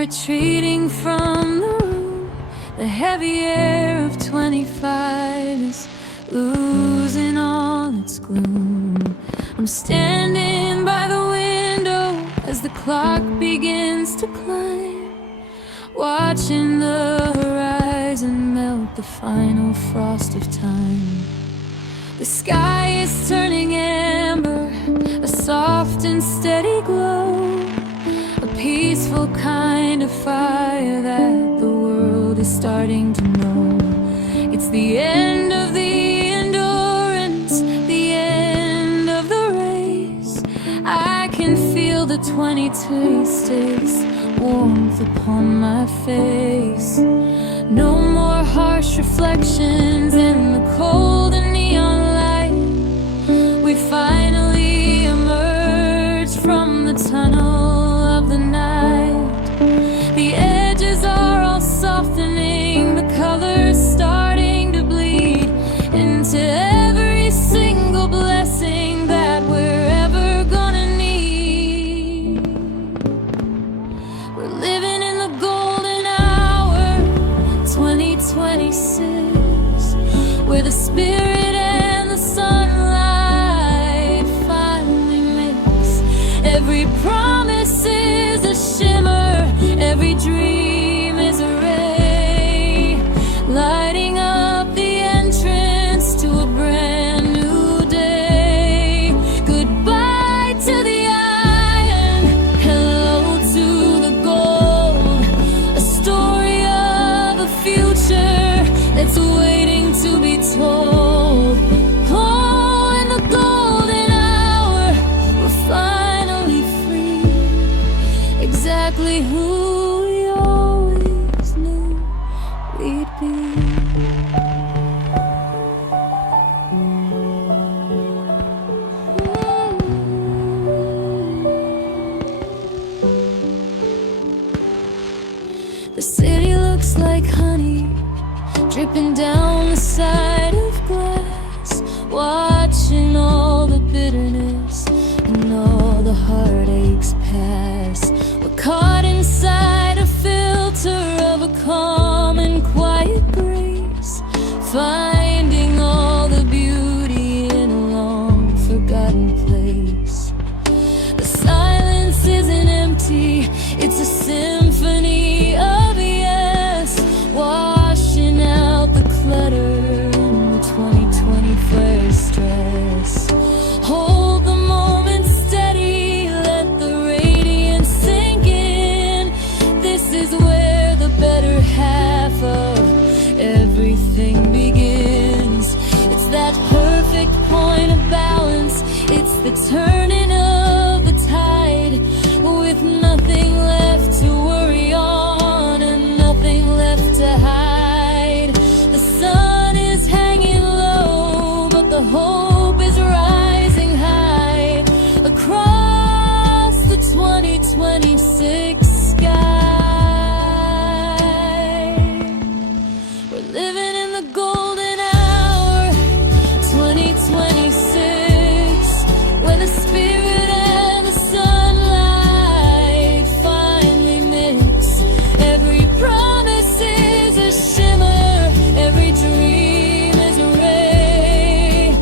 retreating from the room. The heavy air of 25 is losing all its gloom. I'm standing by the window as the clock begins to climb, watching the horizon melt the final frost of time. The sky is turning amber, a soft and steady glow, a peaceful kind of fire that the world is starting to know. It's the end of the endurance, the end of the race. I can feel the 26 warmth upon my face. No more harsh reflections in the cold and neon light. We finally emerge from the tunnel of the night. The edges are all softening, the colors starting to bleed into every single blessing that we're ever gonna need. We're living in the golden hour, 2026, where the spirit and the sunlight finally mix. Every promise is a shimmer, every dream is a ray, lighting up the entrance to a brand new day. Goodbye to the iron, hello to the gold, a story of a future that's waiting to be told. Oh, in the golden hour, we're finally free, exactly who we always knew we'd be. The city looks like honey dripping down the side of glass, watching all the bitterness and all the heartaches pass. We're caught inside a filter of a calm and quiet grace, finding all the beauty in a long forgotten place. The silence isn't empty, it's a symphony of yes, washing out the clutter in the 2020 flare stress. Hold the moment steady, let the radiance sink in. This is where the better half of everything begins. It's that perfect point of balance, it's the turning of the tide, with nothing left to worry on and nothing left to hide. The sun is hanging low, but the hope is rising high across the 2026 sky. We're living in the golden hour, 2026, where the spirit and the sunlight finally mix. Every promise is a shimmer, every dream is a ray,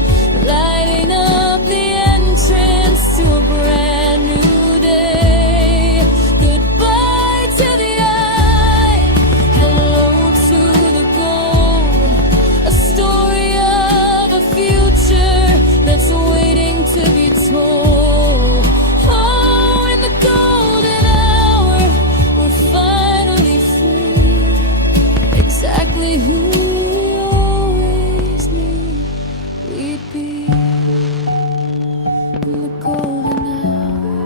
lighting up the entrance to a brand new day. Goodbye to the eye, hello to the gold, a story of a future that's waiting to be told. Oh, in the golden hour, we're finally free, exactly who we always knew we'd be. In the golden hour,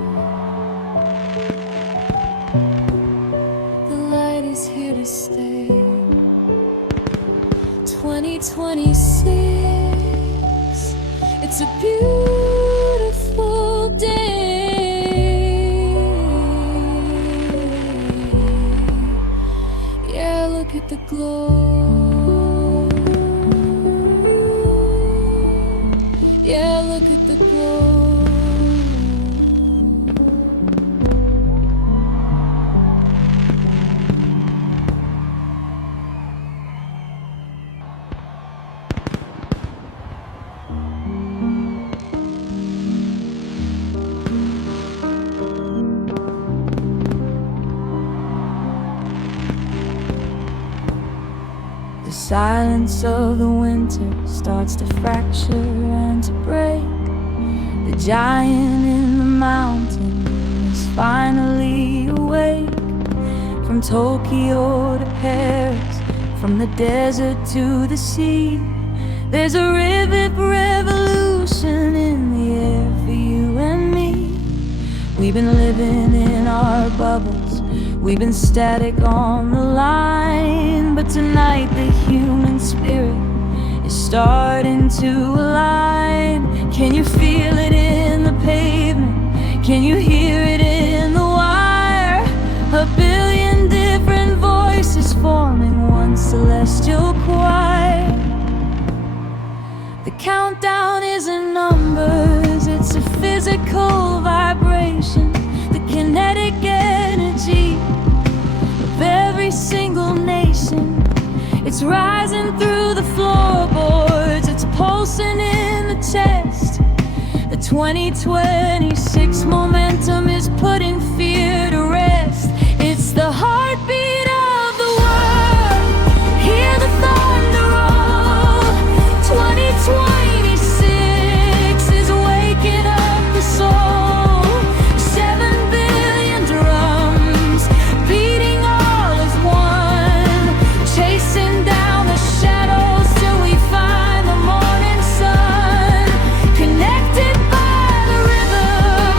the light is here to stay. 2026, it's a beautiful day. Yeah, look at the glow. Yeah, look at the glow. silence of the winter starts to fracture and to break. The giant in the mountain is finally awake. From Tokyo to Paris, from the desert to the sea, there's a rivet revolution in the air for you and me. We've been living in our bubbles, we've been static on the line, but tonight the human spirit is starting to align. Can you feel it in the pavement? Can you hear it in the wire? A billion different voices forming one celestial choir. The countdown isn't numbers, it's a physical vibration. The kinetic energy of every single nation. It's rising through the floorboards, it's pulsing in the chest. The 2026 momentum is putting fear to rest. It's the heartbeat of the world. Hear the thunder roll. 2026 is waking up the soul. 7 billion drums beating all as one, chasing down the shadows till we find the morning sun. Connected by the rhythm,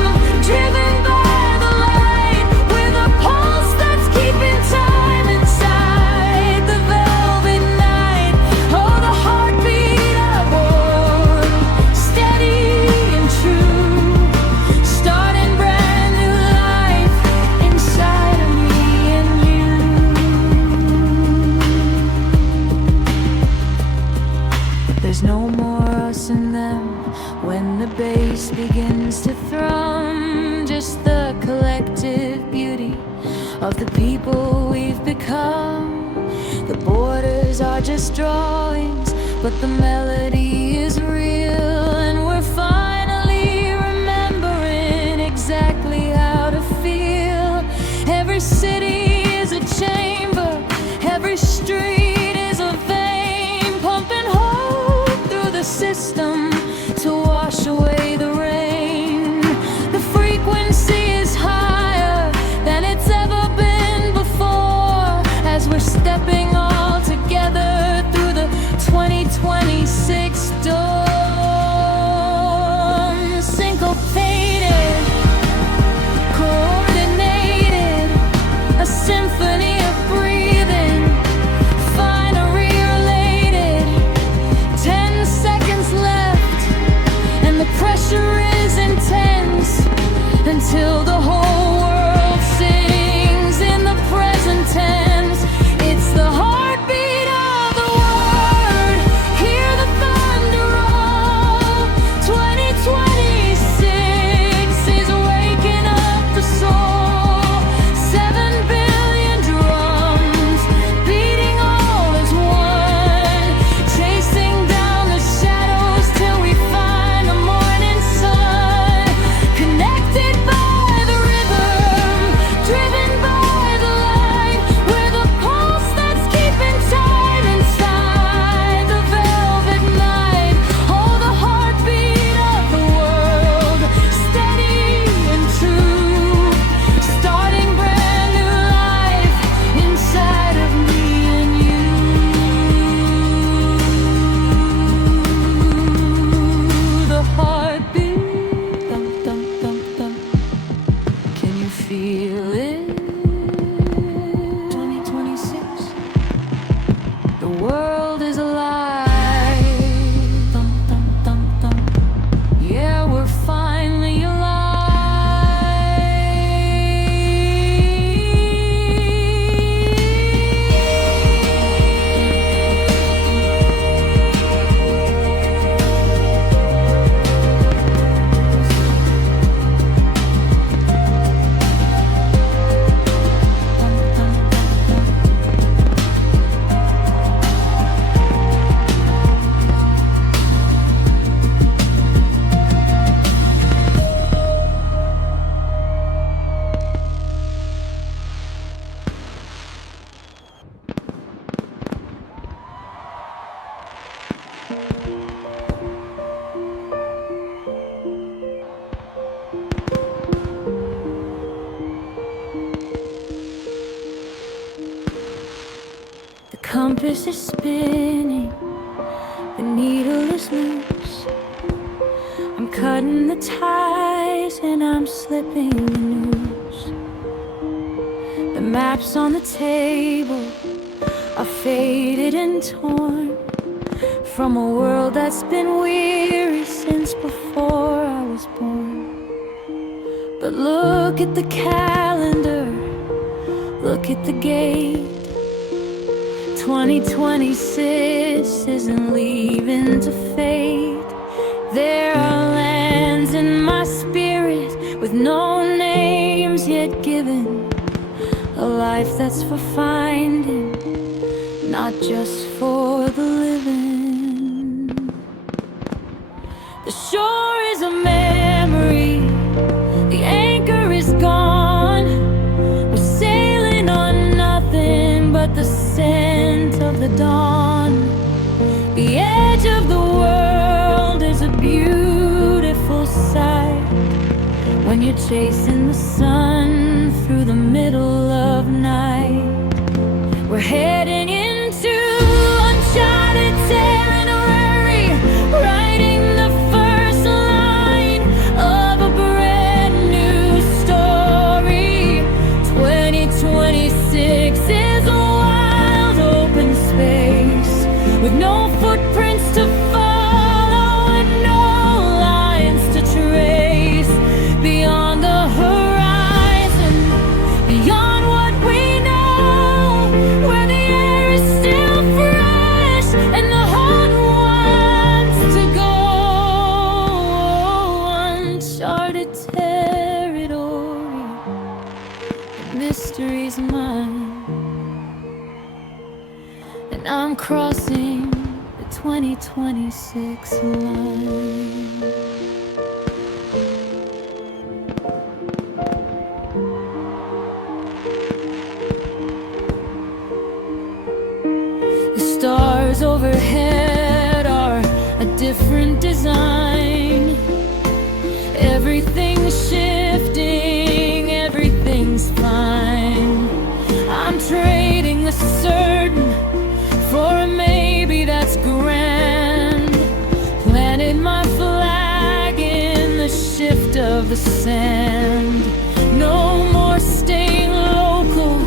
driven by the light, with a pulse that's keeping time inside the velvet night. Oh, the heartbeat of war, steady and true, starting brand new life inside of me and you. There's no more us and them when the bass begins to thrum. Just the collective beauty of the people we've become. The borders are just drawings, but the melody is real, and we're finally remembering exactly how to feel. Every city is a chamber, every street is a vein, pumping hope through the system to wash away the rain. The frequency is higher than it's ever been before, as we're stepping all together through the 2026 dawn. Syncopated, coordinated, a compass is spinning, the needle is loose. I'm cutting the ties and I'm slipping the noose. The maps on the table are faded and torn from a world that's been weary since before I was born. But look at the calendar, look at the gate. 2026 isn't leaving to fade. There are lands in my spirit with no names yet given. A life that's for finding, not just for the living. The shore is a memory, the anchor is gone. We're sailing on nothing but the scent of the dawn. The edge of the world is a beautiful sight when you're chasing the sun through the middle of night. We're heading into uncharted territory, writing the first line of a brand new story. 2026 is a wild open space with no footprints to follow and no lines to trace. Beyond the horizon, beyond what we know, where the air is still fresh and the heart wants to go. Uncharted territory, the mystery's mine, and I'm crossing the 2026 line. The stars overhead are a different design. Everything's shifting, everything's fine. I'm trading the certain for a maybe that's grand. Planted my flag in the shift of the sand. No more staying local,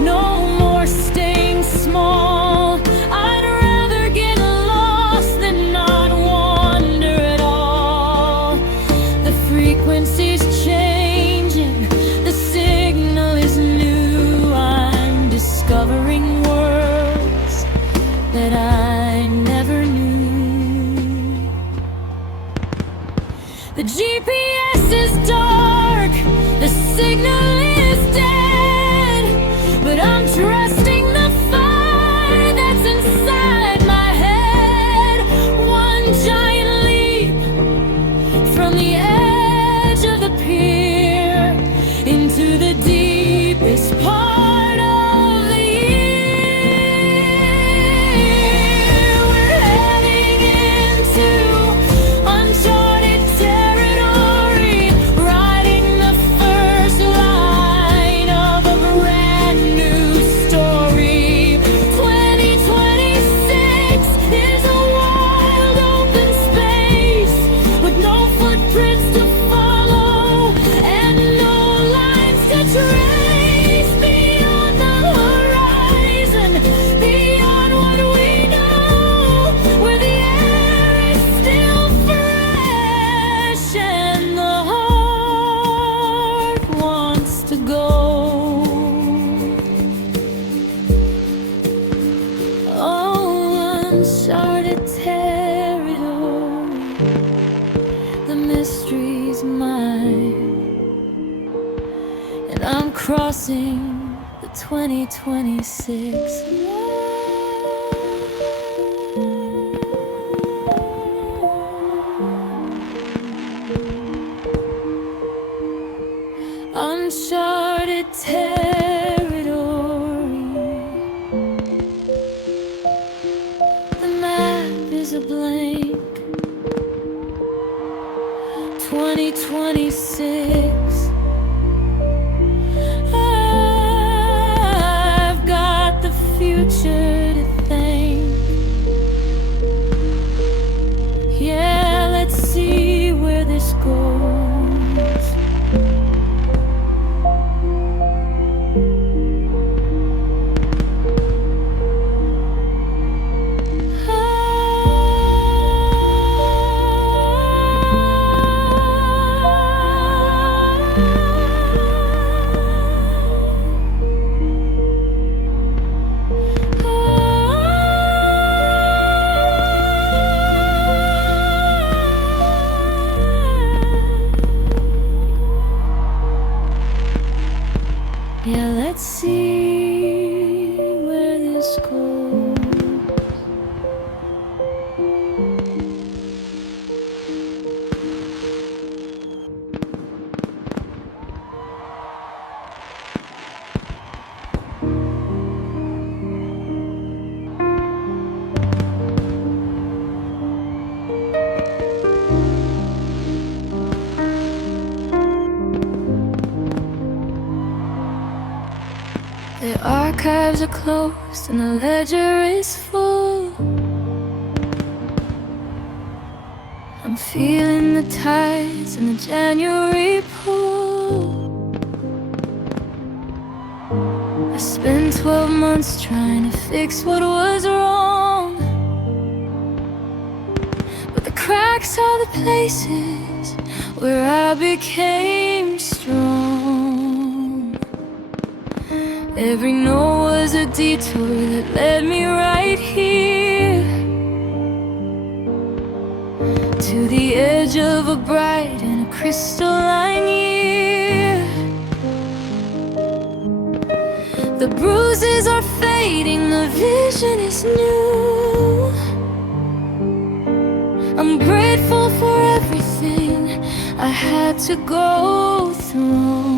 no more staying small. I'd rather get lost than not wander at all. The frequency's changing, the signal is new. I'm discovering worlds that I never knew. The GPS is dark, the signal is dead, but I'm trusting the fire that's inside my head. One giant leap from the edge of the pier into the deepest part of the year. We're heading into uncharted territory, writing the first line of a brand new story. 2026 is a wild open space with no footprints to follow and no lines to trace. Beyond the horizon, beyond what we know, where the air is still fresh and the heart wants to go. Oh, uncharted territory, the mystery's mine, and I'm crossing the 2026 line. Uncharted territory, the map is a blank. 2026, I've got the future Let's see where this goes. The archives are closed and the ledger is full. I'm feeling the tides in the January pool. I spent 12 months trying to fix what was wrong, but the cracks are the places where I became strong. Every no was a detour that led me right here, to the edge of a bright and a crystalline year. The bruises are fading, the vision is new. I'm grateful for everything I had to go through.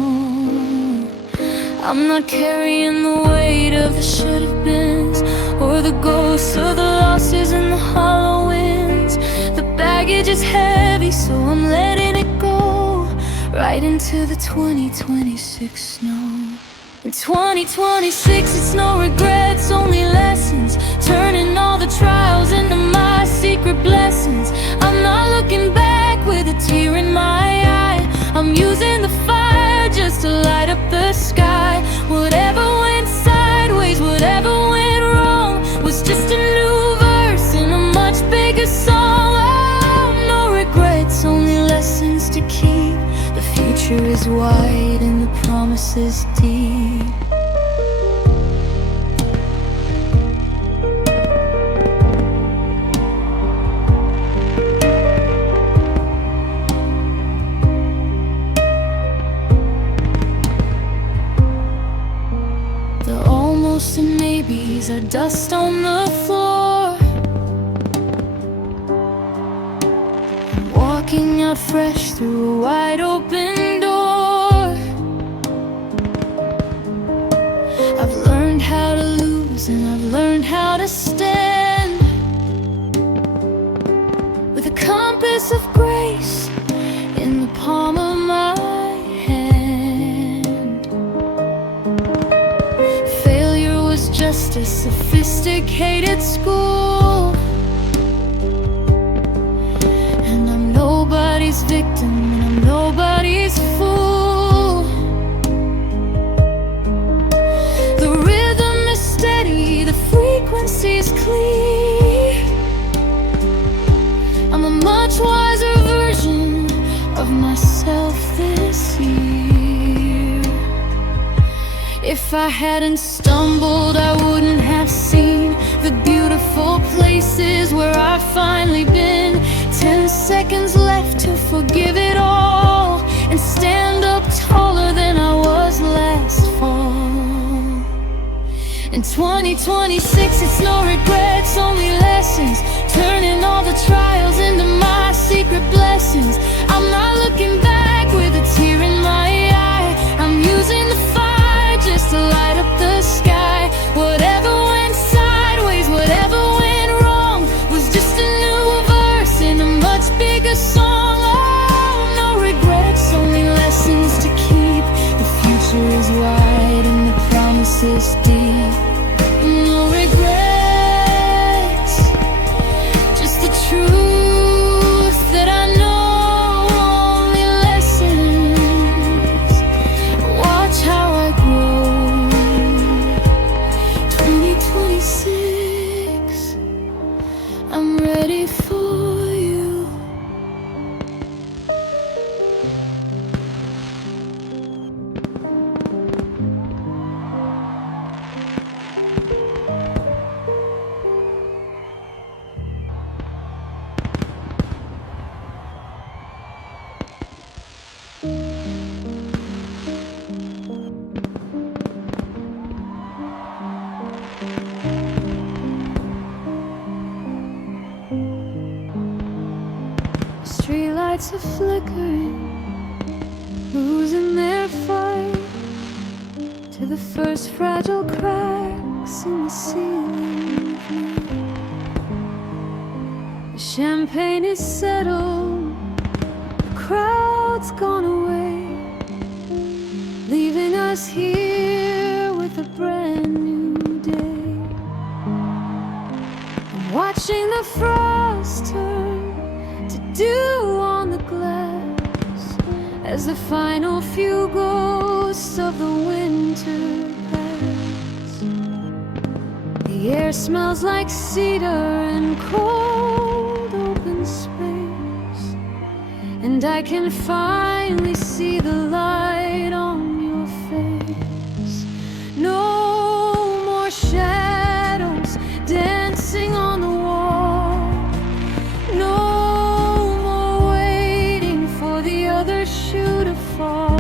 I'm not carrying the weight of the should-have-beens, or the ghosts of the losses and the hollow winds. The baggage is heavy, so I'm letting it go, right into the 2026 snow. In 2026, it's no regrets, only lessons, turning all the trials into my secret blessings. I'm not looking back with a tear in my eye. I'm using the fire just to light up the sky. Whatever went sideways, whatever went wrong, was just a new verse in a much bigger song. Oh, no regrets, only lessons to keep. The future is wide and the promise is deep. The almost and maybes are dust on the floor. I'm walking out fresh through a wide open door. I've learned how to lose and I've learned how to stand, with a compass of grace in the palm of my hand. Failure was just a sophisticated school, and I'm nobody's victim and I'm nobody's fool. The rhythm is steady, the frequency is clear. I'm a much wiser version of myself this year. If I hadn't stumbled, I wouldn't have seen the beautiful places where I've finally been. 10 seconds left to forgive it all and stand up taller than I was last fall. In 2026, it's no regrets, only lessons, turning all the trials into my secret blessings. I'm not looking back with a tear in my eye. I'm using the fire just to light up the sky. Whatever went sideways, whatever went wrong, was just a new verse in a much bigger song. Oh, no regrets, only lessons to keep. The future is wide and the promise is deep. No regrets, just the truth that I know, only lessons. Watch how I grow. 2026, I'm ready for you. lights are flickering, losing their fight to the first fragile cracks in the ceiling. The champagne is settled, the crowd's gone away, leaving us here with a brand new day. I'm watching the frost turn to dew on the glass as the final few ghosts of the winter pass. The air smells like cedar and cold open space, and I can finally see the light on your face. No more shadows dancing on the wall, no more waiting for the other shoe to fall.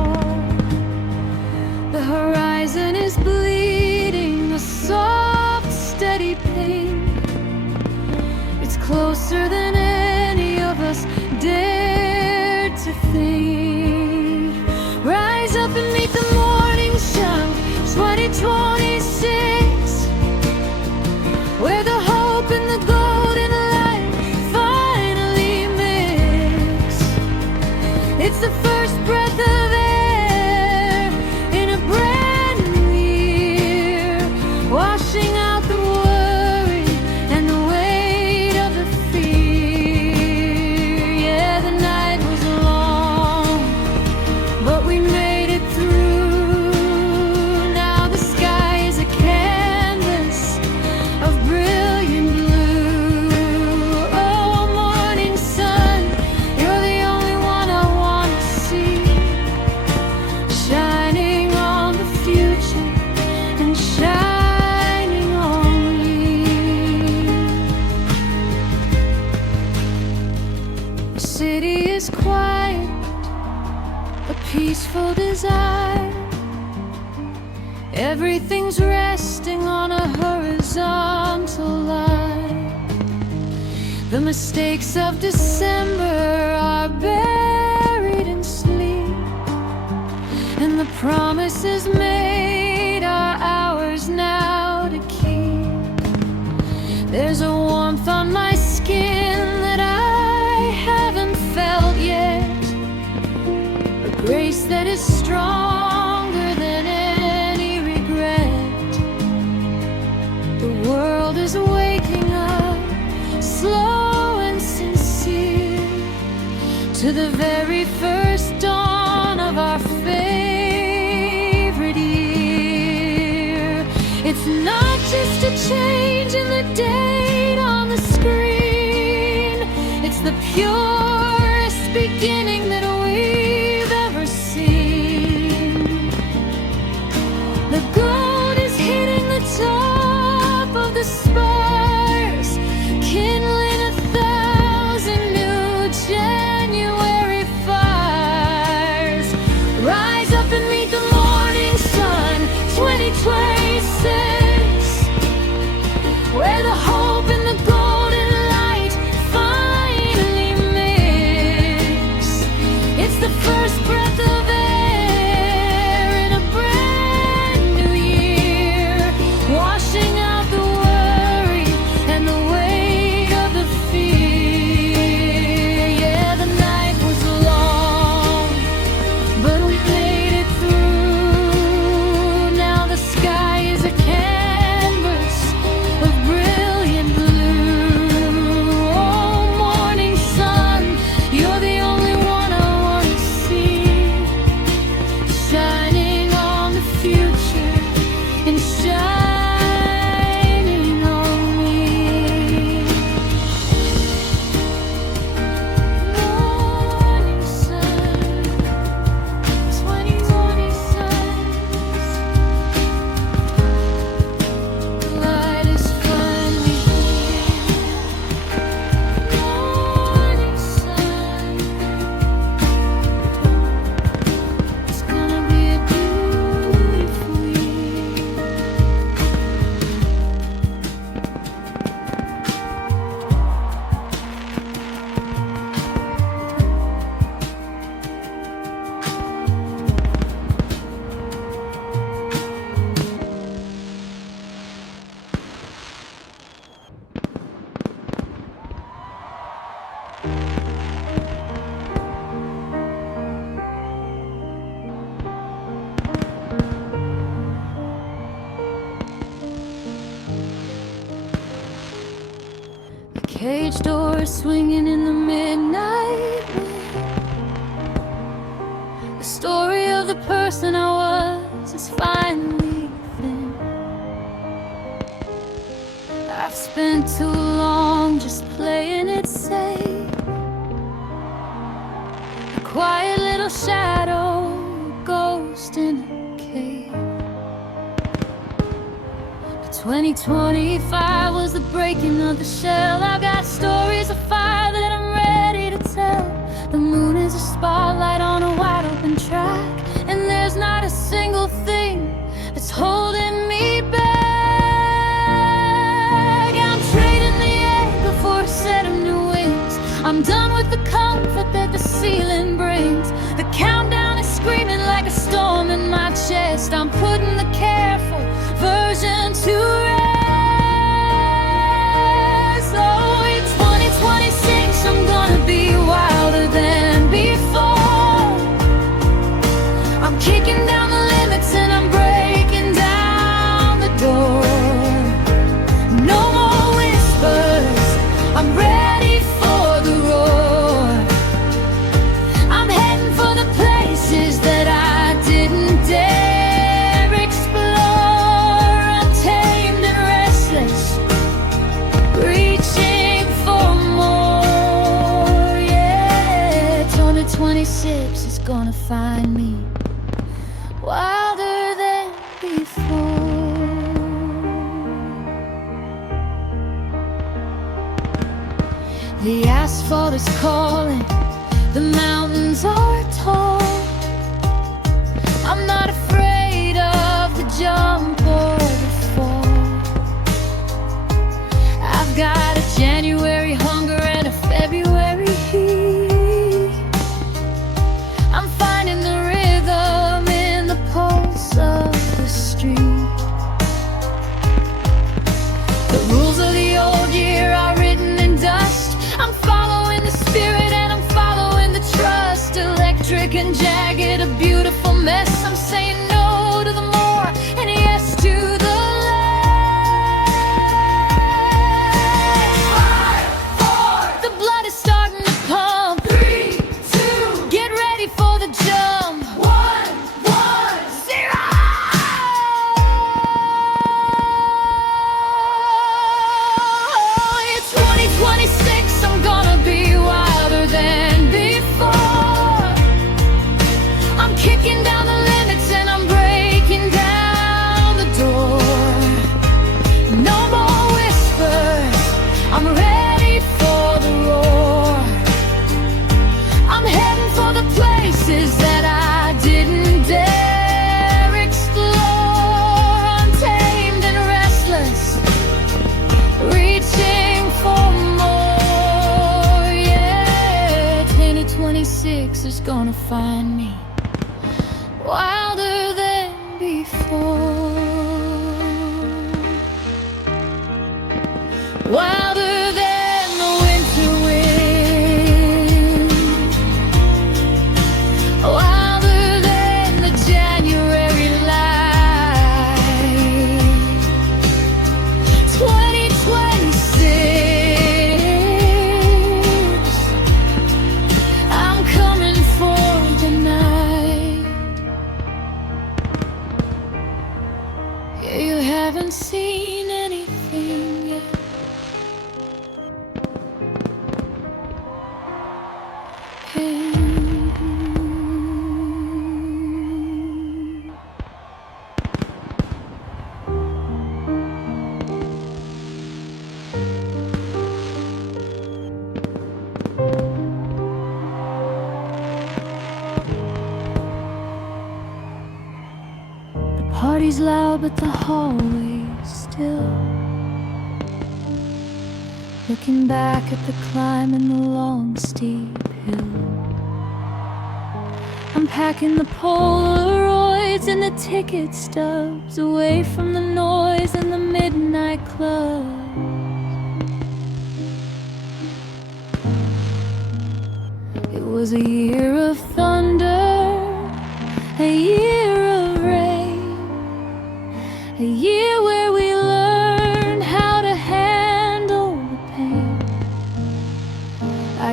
The horizon is bleeding, a soft, steady pain. It's closer than any of us dared to think. Rise up and meet the morning sun, 2026, where the hope and the golden light finally mix. It's the first breath of air in a brand new year, washing out the worry and the weight of the fear. Yeah, the night was long, but we made it through. Now the sky is a canvas of brilliant blue. Oh, morning sun, you're the only one I want to see, shining on the future and shining on me. The city is quiet, a peaceful desire. Everything's resting on a horizontal line. The mistakes of December are buried in sleep, and the promises made are ours now to keep. There's a warmth on my skin that I haven't felt yet, a grace that is stronger than any regret. The world is waking up, slow and sincere, to the very first dawn of our favorite year. It's not just a change in the date on the screen, it's the purest beginning that we've ever seen. The gold is hitting the top of the spires, kindling 1,000 new January fires. Rise up and meet the morning sun, 2026, where the hope and the golden light finally mix. Cage doors swinging in the midnight wind. The story of the person I was is finally thin. I've spent too long just playing it safe. A quiet little shadow, a ghost in a cave. 2025 was the breaking of the shell. I've got stories of fire that I'm ready to tell. The moon is a spotlight on a wide open track, and there's not a single thing that's holding me back. I'm trading the anger for a set of new wings. I'm done with the comfort that the ceiling brings. The countdown is screaming like a storm in my chest. I'm putting the careful version to rest. Oh, it's 2026, I'm gonna be wilder than before. I'm kicking down the limits and I'm breaking down the door. No more whispers, I'm ready for the roar. I'm heading for the places that I didn't dare. Is gonna find me wilder than before. The asphalt is calling, the mountains are tall. I'm not afraid of the jump or the fall. I've got a January hunger and a February heat. Of the street. The rules of the old year are written in dust. I'm following the spirit and I'm following the trust. Electric and jagged, a beautiful mess. I'm saying no to the more and yes to the less. 5, 4. The blood is starting to pump. 3, 2. Get ready for the jump. 1. I'm gonna be wilder than before. I'm kicking down the limits and I'm breaking down the door. No more whispers, I'm ready for the roar. I'm heading for the places that I didn't dare explore. Untamed and restless, reaching for more. 26 is gonna find me wilder than before. Wilder than the winter wind. Wilder than the January light. 2026, I'm coming for the night. Yeah, you haven't seen anything yet. The party's loud, but the hallway's still. Looking back at the climb and the long steep hill. I'm packing the Polaroids and the ticket stubs away from the noise and the midnight club. It was a year of thunder, a year of rain, a year where we learned how to handle the pain.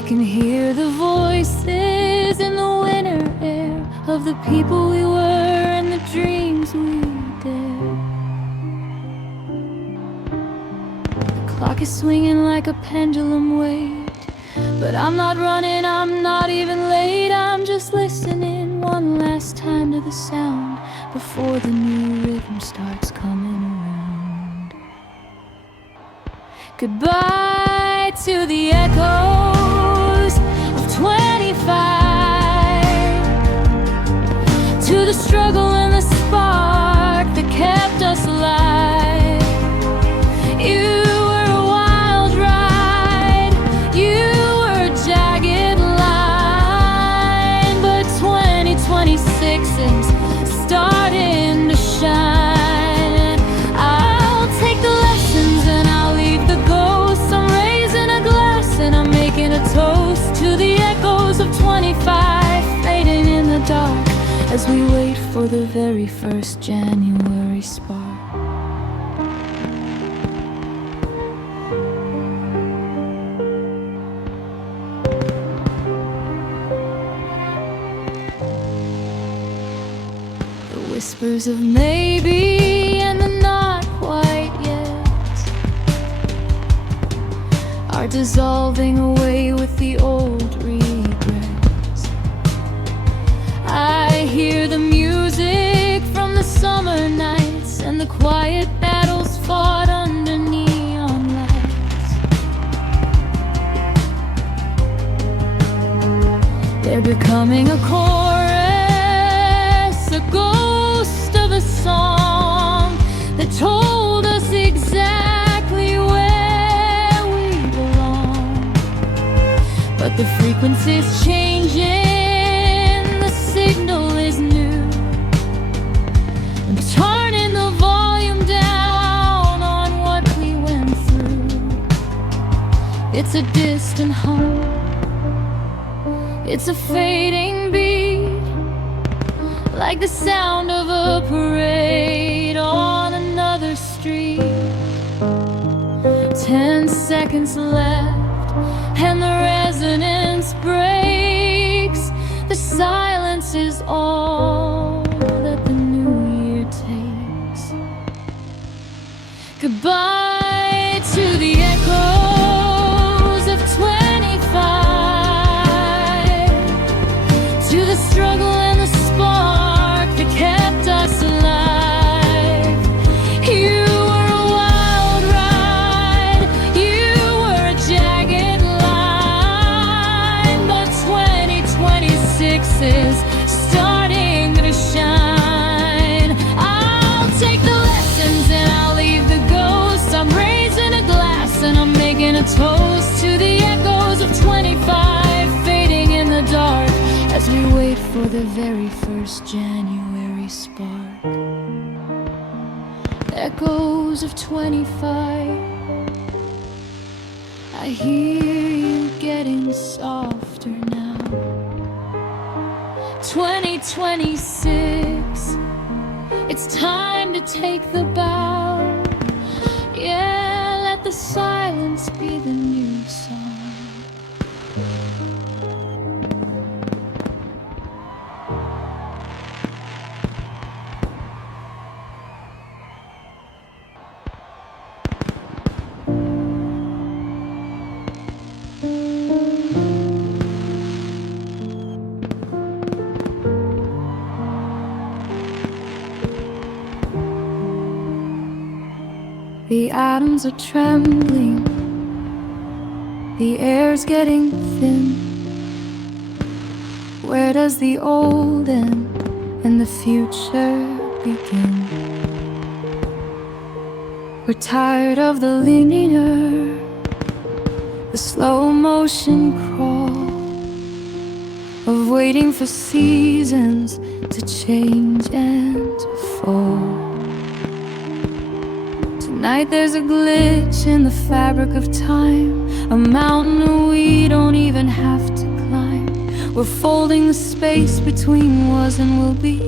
can hear the voices in the winter air of the people we were and the dreams we dared. The clock is swinging like a pendulum weight, but I'm not running, I'm not even late. I'm just listening one last time to the sound before the new rhythm starts coming around. Goodbye to the echoes of 25, to the struggle and the spark that kept us alive. You were a wild ride, you were a jagged line, but 2026 is starting to shine. I'll take the lessons and I'll leave the ghosts. I'm raising a glass and I'm making a toast to the echoes of 25, fading in the dark as we wait for the very first January spark. The whispers of maybe and the not quite yet are dissolving away with the old regrets. I hear the music from the summer nights and the quiet battles fought under neon lights. They're becoming a chorus, a ghost of a song that told us exactly where we belong. But the frequency's changing, the signal is new. I'm turning the volume down on what we went through. It's a distant hum, it's a fading beat, like the sound of a parade on another street. 10 seconds left and the resonance breaks. The silence is all that the new year takes. Goodbye to the echoes of 25, to the struggle and the spark that kept us alive. You were a wild ride, you were a jagged line, but 2026 is starting to shine. I'll take the lessons and I'll leave the ghosts. I'm raising a glass and I'm making a toast to the echoes of 25, fading in the dark as we wait for the very first January spark. Echoes of 25, I hear you getting softer now. 2026, it's time to take the bow. Yeah, let the silence be the new song. The atoms are trembling, the air's getting thin. Where does the old end and the future begin? We're tired of the linear, the slow motion crawl, of waiting for seasons to change and to fall. Tonight there's a glitch in the fabric of time, a mountain we don't even have to climb. We're folding the space between was and will be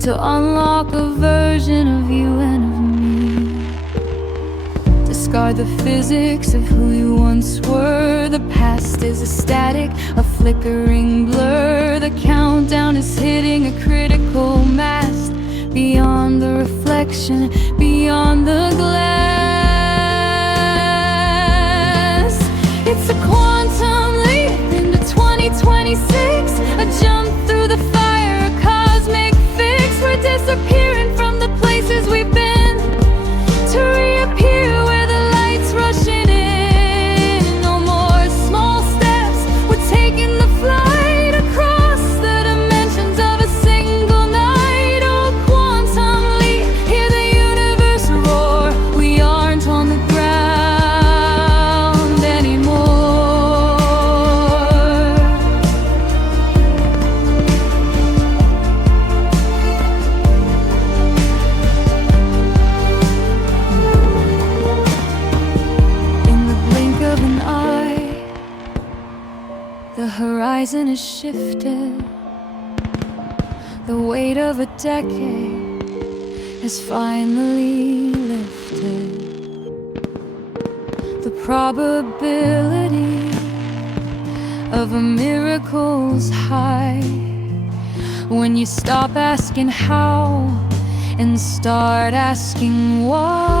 to unlock a version of you and of me. discard the physics of who you once were. The past is a static, a flickering blur. The countdown is hitting a critical mass. Beyond the reflection, beyond the glass. It's a quantum leap into 2026. A jump through the fire, a cosmic fix. We're disappearing from the places we've been, to reappear where the light's rushing in. No more small steps, we're taking the flight across the dimensions of a single night. Oh, quantum leap, hear the universe roar. We aren't on the ground anymore. The horizon is shifted. The weight of a decade has finally lifted. The probability of a miracle's high when you stop asking how and start asking why.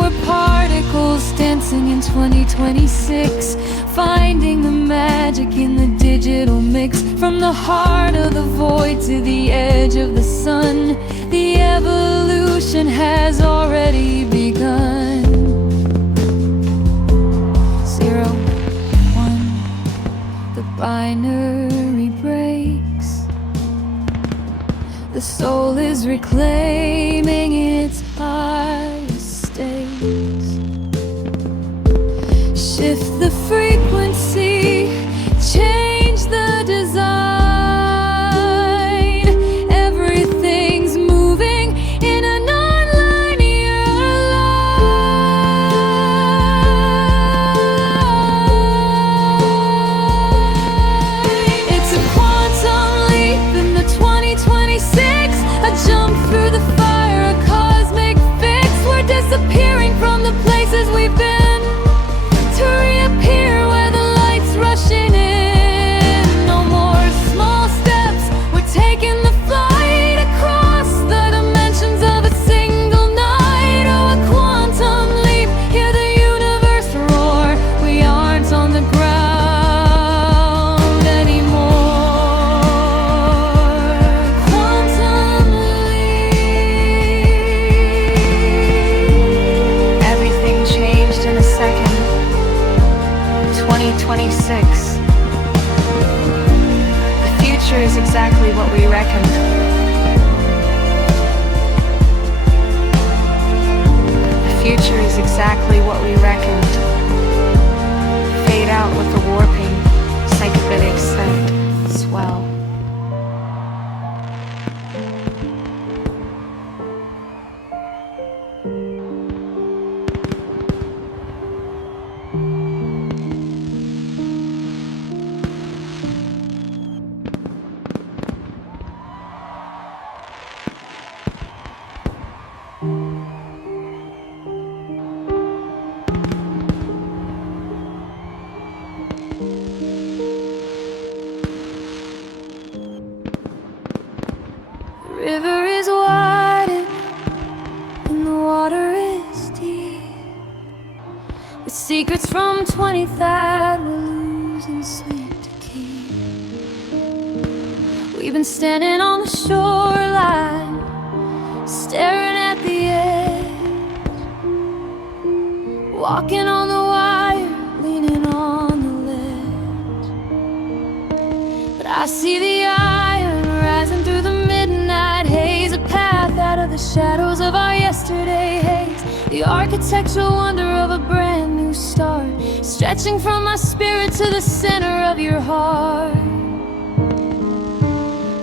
We're particles dancing in 2026, finding the magic in the digital mix. From the heart of the void to the edge of the sun, the evolution has already begun. 0, 1, the binary breaks. The soul is reclaiming its highest stakes. Shift the frequency, change the design. Everything's moving in a non-linear line. It's a quantum leap in the 2026, a jump through the fire, a cosmic fix. We're disappearing from the places we've been, to reappear where the light's rushing in. No more small steps, we're taking the flight across the dimensions of a single night. Oh, a quantum leap, hear the universe roar. We aren't on the ground anymore. Quantum leap. Everything changed in a second. 2026. The future is exactly what we reckoned. The future is exactly what we reckoned. Fade out with the warping, psychedelic scent, swell. The river is wide and the water is deep, with secrets from 20 that we're losing sweet to keep. We've been standing on the shoreline, staring at the edge, walking on the wire, leaning on the ledge. But I see the iron rising through the midnight haze, a path out of the shadows of our yesterday haze. The architectural wonder of a brand new start, stretching from my spirit to the center of your heart.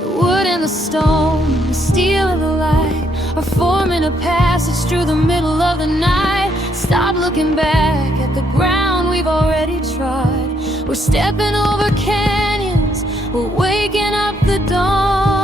The wood and the stone, the steel and the light, are forming a passage through the middle of the night. Stop looking back at the ground we've already trod. We're stepping over canyons, we're waking up the dawn.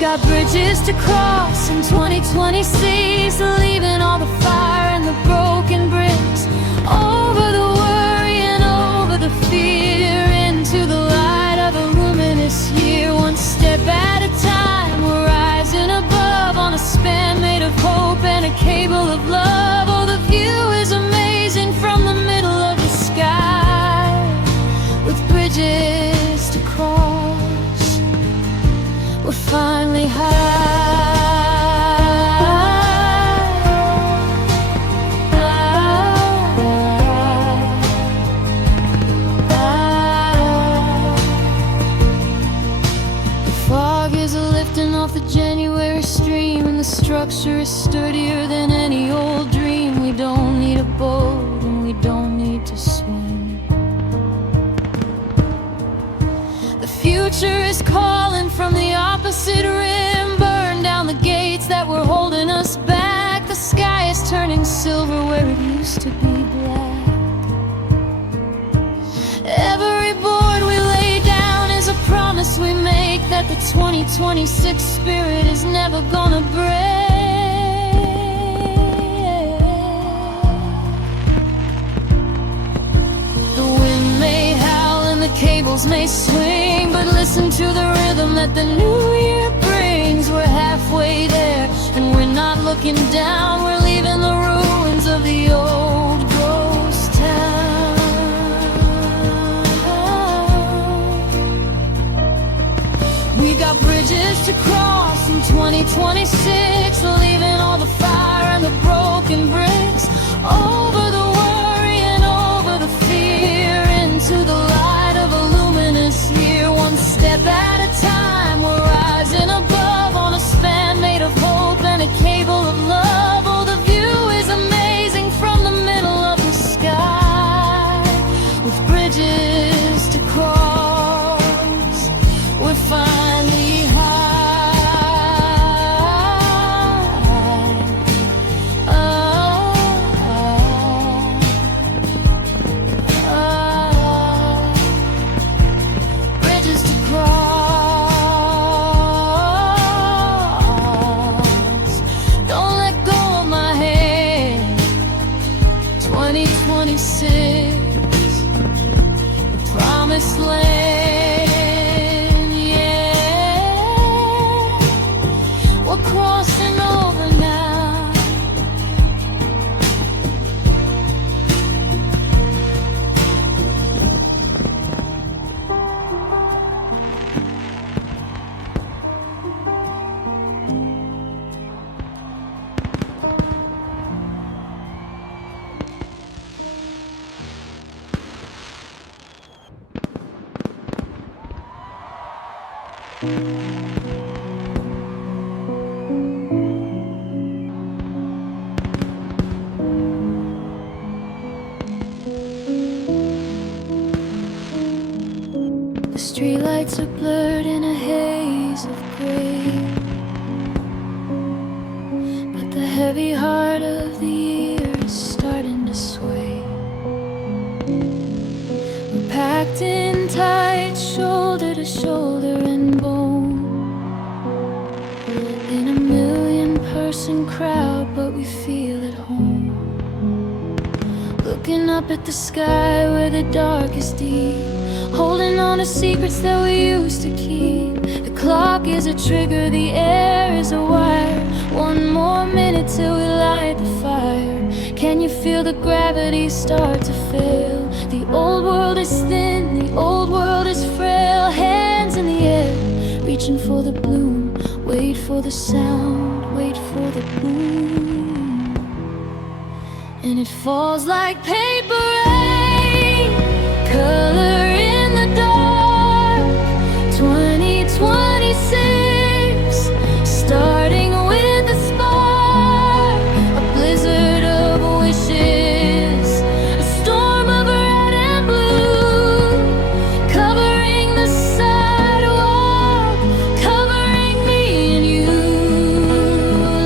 got bridges to cross in 2026, leaving all the fire and the broken bricks. Over the worry and over the fear, into the light of a luminous year. One step at a time, we're rising above on a span made of hope and a cable of love. Oh, the view is amazing from the middle of the sky, with bridges to cross. We're finally high. The fog is lifting off the January stream, and the structure is sturdier than any old dream. We don't need a boat and we don't need to swim. The future is calling from the opposite rim. Burn down the gates that were holding us back. The sky is turning silver where it used to be black. Every board we lay down is a promise we make, that the 2026 spirit is never gonna break. The wind may howl and the cables may swing, but listen to the rhythm that the new year brings. We're halfway there and we're not looking down. We're leaving the ruins of the old ghost town. We got bridges to cross in 2026, leaving all the fire and the broken bricks. Over the worry and over the fear, into the light of a luminous year. One step at a time, we're rising above on a span made of hope and a cable of love. Oh, the view is amazing from the middle of the sky, with bridges to cross. We're finally high. Bridges to cross. Don't let go of my hand. 2026, the promised land. Yeah, we're crossing over now. The streetlights are blurred in a haze of gray, but the heavy heart of the year is starting to sway. We're packed in tight, shoulder to shoulder and bone, in a million-person crowd, but we feel at home. Looking up at the sky where the dark is deep, holding on to secrets that we used to keep. The clock is a trigger, the air is a wire. One more minute till we light the fire. Can you feel the gravity start to fail? The old world is thin, the old world is frail. Hands in the air, reaching for the bloom. Wait for the sound, wait for the boom. And it falls like paper rain, color in the dark. 2026, starting with a spark. A blizzard of wishes, a storm of red and blue, covering the sidewalk, covering me and you.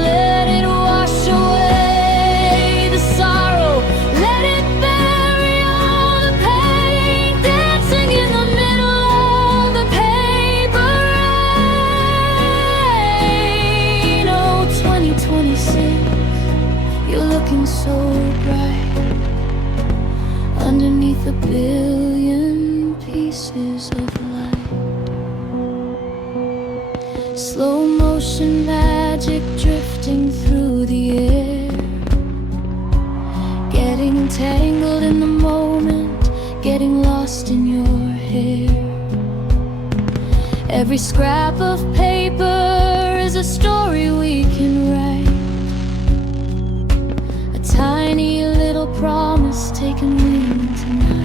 Let it wash away the sorrow, let it bury all the pain. Dance You're looking so bright underneath a billion pieces of light. Slow motion magic drifting through the air, getting tangled in the moment, getting lost in your hair. Every scrap of paper is a story we can write, a tiny little promise taking wing tonight.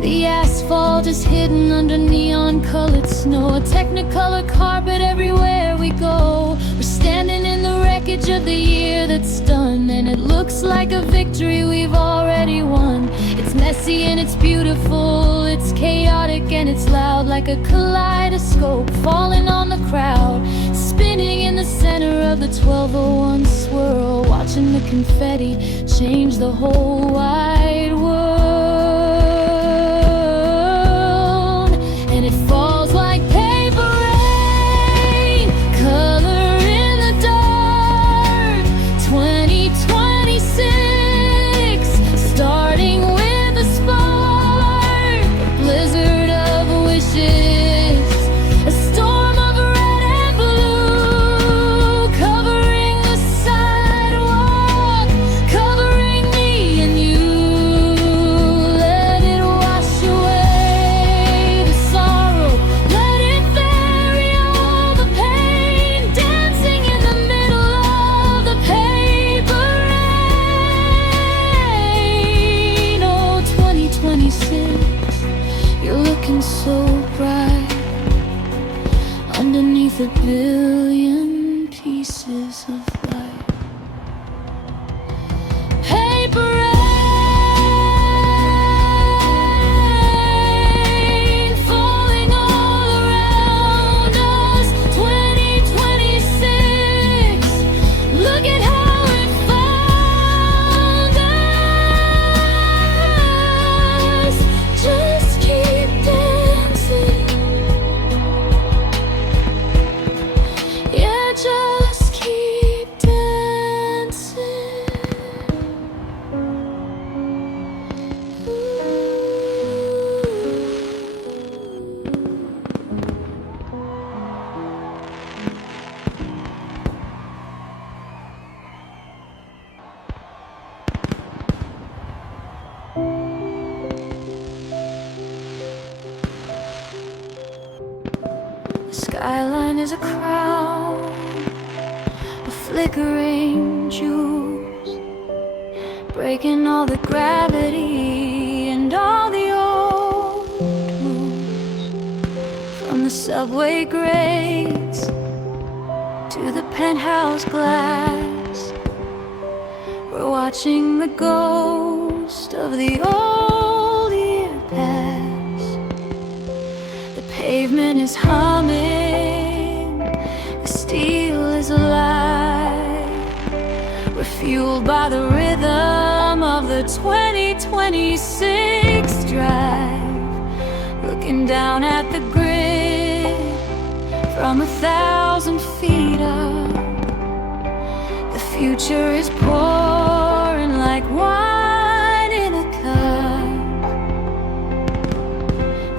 The asphalt is hidden under neon-colored snow, a technicolor carpet everywhere we go. We're standing in the wreckage of the year that's done, and it looks like a victory we've already won. It's messy and it's beautiful, it's chaotic and it's loud, like a kaleidoscope falling on the crowd, spinning in the center of the 1201 swirl, watching the confetti change the whole wide world. And it falls like paper rain, color in the dark. 2026, starting with a spark, a blizzard of wishes, a storm of red and blue, covering the sidewalk, covering me and you. Let it wash away the sorrow, let it bury all the pain, dancing in the middle of the paper rain. Oh, 2026, you're looking so bright underneath a billion pieces of light. Paper rain falling all around us. 2026, look at how it found us. Just keep dancing. Yeah, just keep dancing. The skyline is a crown of flickering jewels, breaking all the gravity and all the old rules. From the subway grates to the penthouse glass, we're watching the ghost of the old year pass. The pavement is humming, the steel is alive. We're fueled by the rhythm of the 2026 drive, looking down at the grid from 1,000 feet up. The future is pouring like wine in a cup.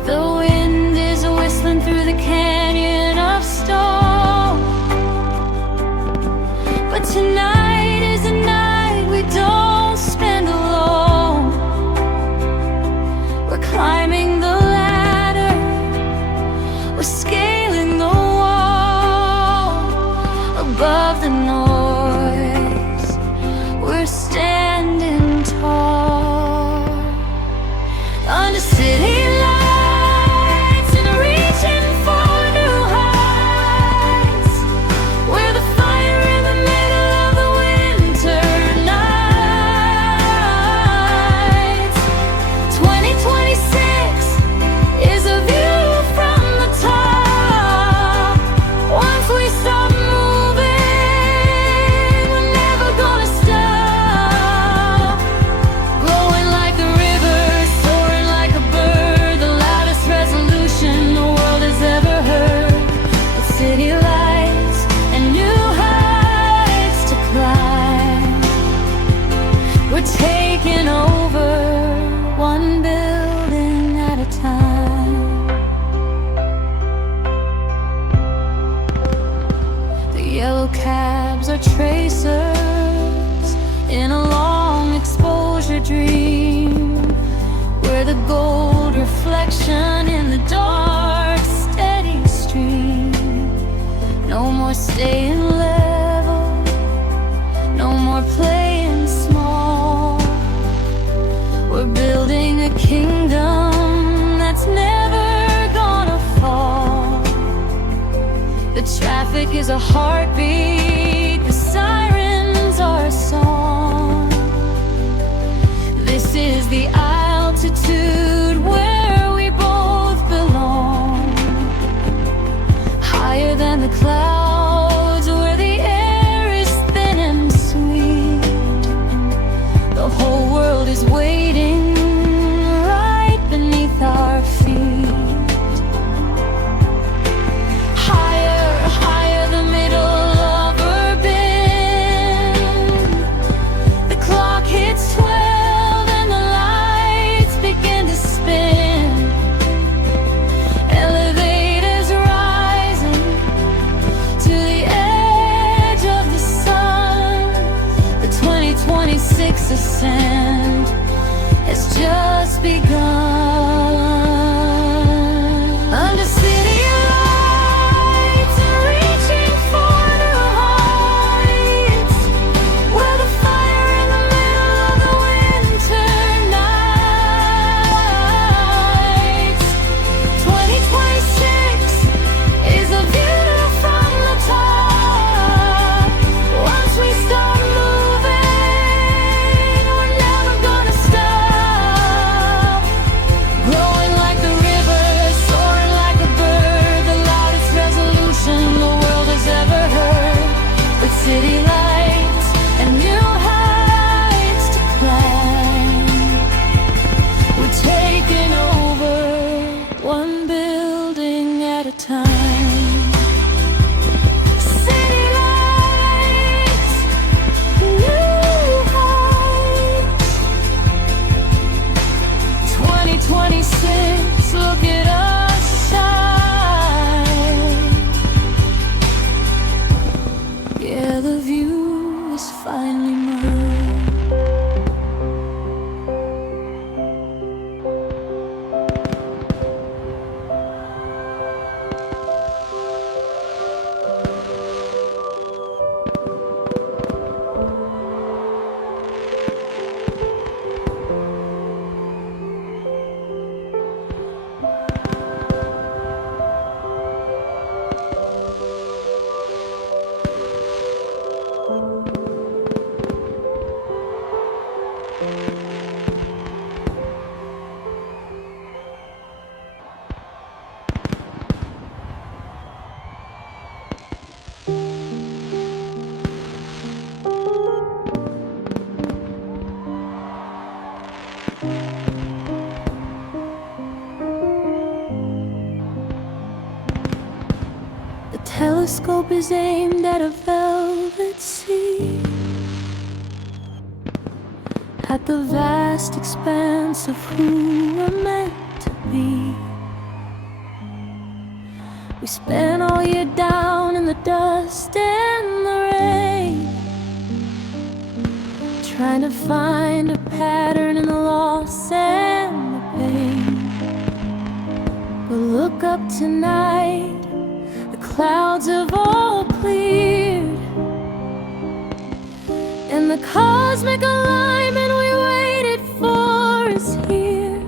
The wind is whistling through the canyon of stone, but tonight is a night we don't spend alone. We're climbing the ladder, we're scaling the wall above the noise. We're standing tall under city lights and reaching for new heights. We're the fire in the middle of the winter nights. 2026 is a view from the top. Once we stop moving, cabs are tracers in a long exposure dream, where the gold reflection in the dark steady stream. No more staying level, no more playing small. We're building a kingdom that's never gonna fall. The traffic is a heartbeat, the sirens are a song. This is the altitude where we both belong. Higher than the clouds, where the air is thin and sweet. The whole world is waiting right beneath our feet. Ascent has just begun. Under city lights, reaching for new heights, where the fire in the middle of the winter nights. 2026 is a view from the top. Once we start city lights and new heights to climb. We're taking over one building at a time. City lights, new heights. 2026, look at us shine. Yeah, the view is finally mine. The telescope is aimed at a velvet sea, at the vast expanse of who we're meant to be. We spent all year down in the dust and the rain, trying to find a pattern in the loss and the pain. But look up tonight, the clouds have all cleared, and the cosmic alignment we waited for is here.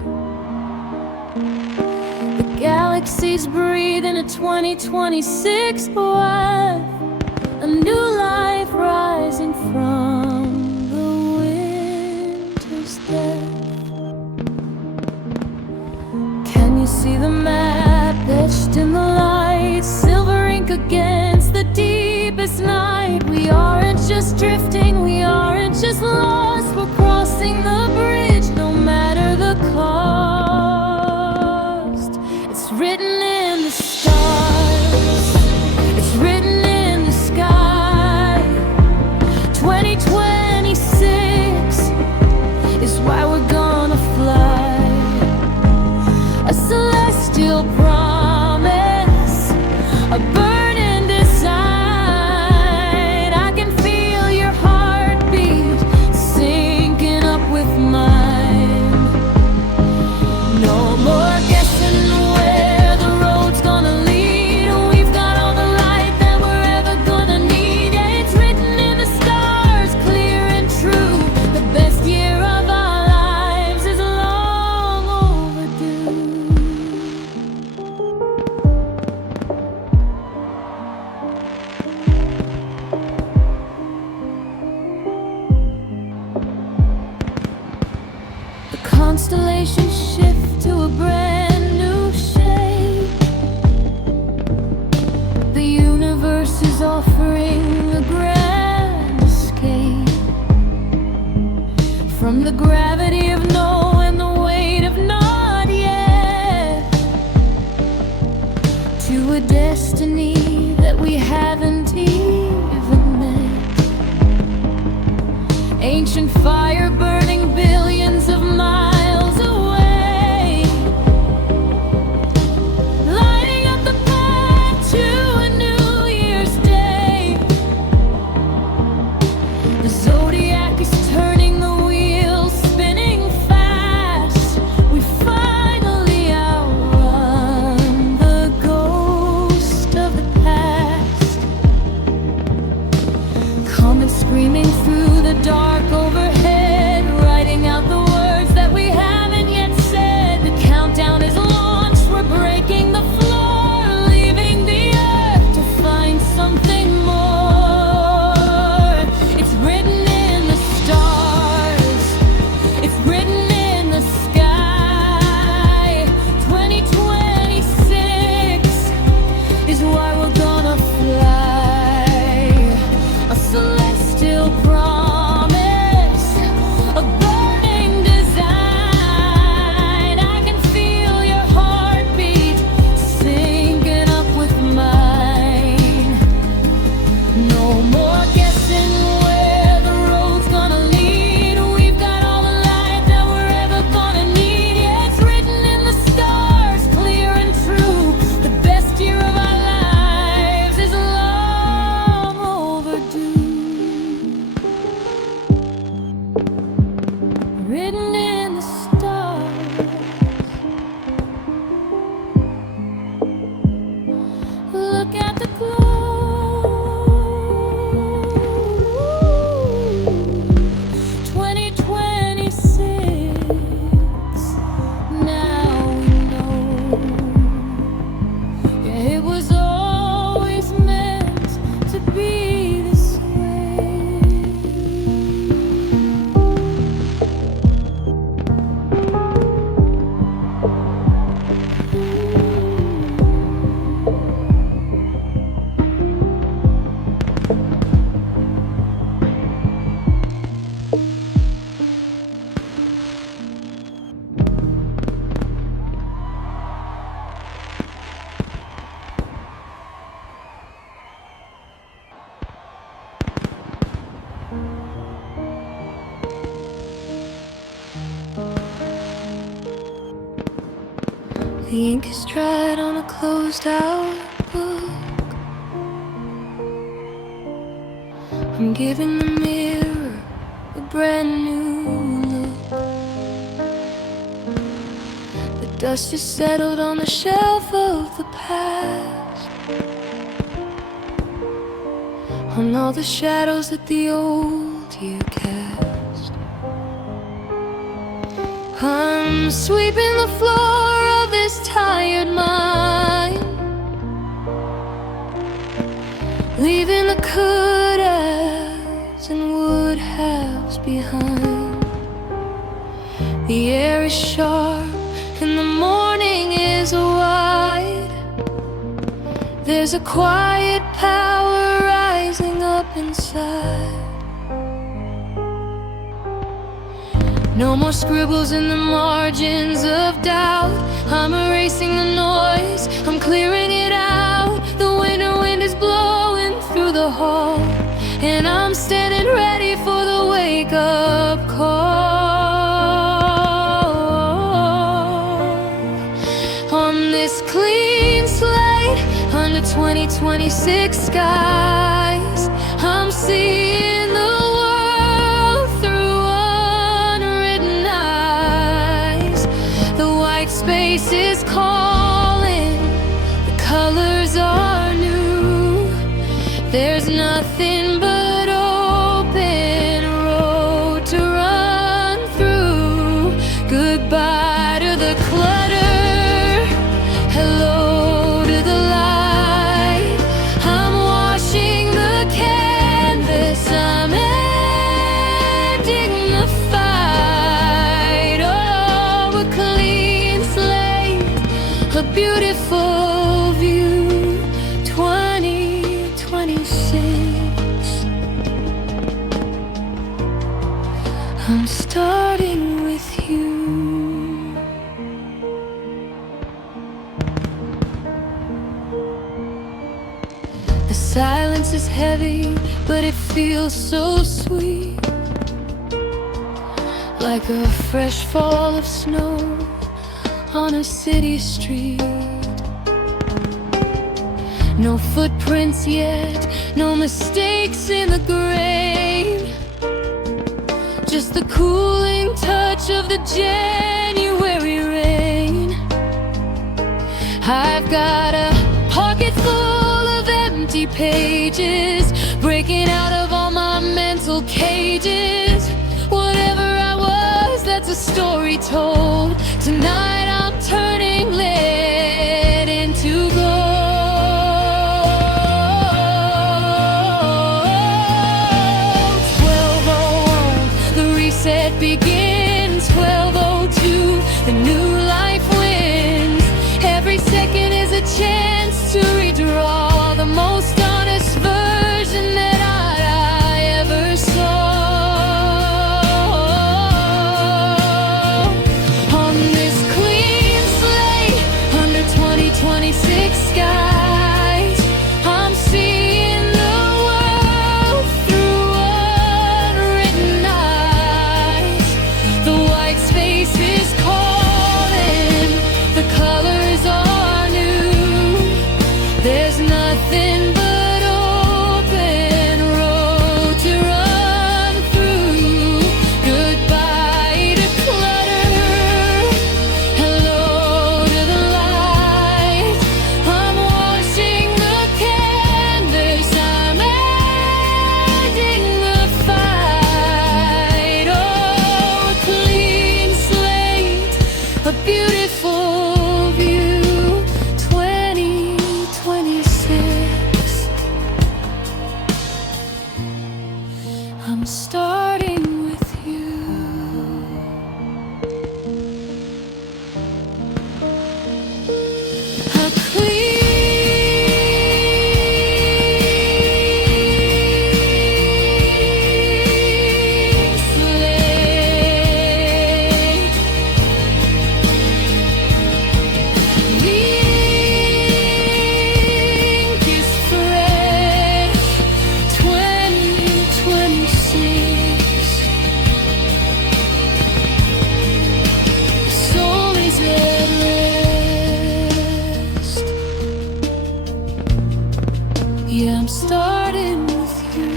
The galaxy's breathing a 2026 breath, a new life rising from the winter's death. Can you see the map etched in the light, silver ink against the deepest night? We aren't just drifting, we aren't just lost, we're crossing the bridge no matter the cost. It's written in the stars, it's written in the sky. 2026 is why we're gonna fly. A celestial promise, a burning design. Constellations shift to a brand new shape. The universe is offering a grand escape from the gravity of no and the weight of not yet, to a destiny that we haven't even met. Ancient fire burning billions of miles away, lighting up the path to a New Year's Day. The zodiac is turning, the wheels spinning fast. We finally outrun the ghost of the past. Comets screaming through the dark overhead, writing out the words that we haven't yet said. The countdown is launched, we're breaking the floor, leaving the earth to find something more. It's written in the stars, it's written in the sky. 2026 is why we're gonna fly. A celestial promise, a burning design. I can feel your heartbeat syncing up with mine. No more guessing where the road's gonna lead. We've got all the light that we're ever gonna need. Yeah, it's written in the stars, clear and true. The best year of our lives is long overdue. Written in the stars. Look at the glow. 2026. Now we know. Yeah, it was always meant to be this way. The ink is dried on a closed out book. I'm giving the mirror a brand new look. The dust is settled on the shelf of the past, on all the shadows that the old year cast. I'm sweeping the floor of this tired mind, leaving the could-haves and would-haves behind. The air is sharp and the morning is wide. There's a quiet power rising up inside. No more scribbles in the margins of doubt. I'm erasing the noise, I'm clearing it out. The winter wind is blowing through the hall, and I'm standing ready for the wake-up call. On this clean slate, under 2026 skies, I'm seeing the world through unwritten eyes. The white space is calling, the colors are new. There's nothing but open road to run through. Goodbye to the clutter, hello to the light. I'm washing the canvas, I'm ending the fight. Oh, we're beautiful view. 2026. I'm starting with you. The silence is heavy, but it feels so sweet, like a fresh fall of snow on a city street. No footprints yet, no mistakes in the grain, just the cooling touch of the January rain. I've got a pocket full of empty pages, breaking out of all my mental cages. Whatever I was, that's a story told. Tonight I'm turning lead into gold. 12:01, the reset begins. 12:02, the new life wins. Every second is a chance to redraw the most honest version that I ever saw. On this clean slate, under 2026 skies, I'm seeing the world through unwritten eyes. The white space is calling, the colors are new. There's nothing but open road to run through. Goodbye to clutter, hello to the light. I'm washing the canvas, I'm ending the fight. Oh, a clean slate, a beautiful view. 2026. I'm starting with you. A clean slate. The ink is fresh. 2026. The soul is at rest. Yeah, I'm starting with you.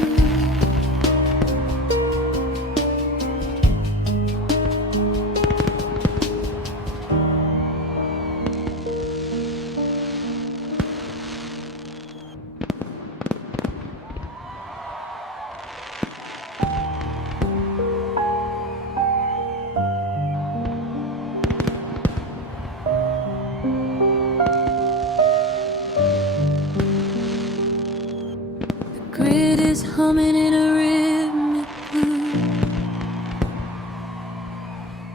The grid is humming in a rhythmic blue,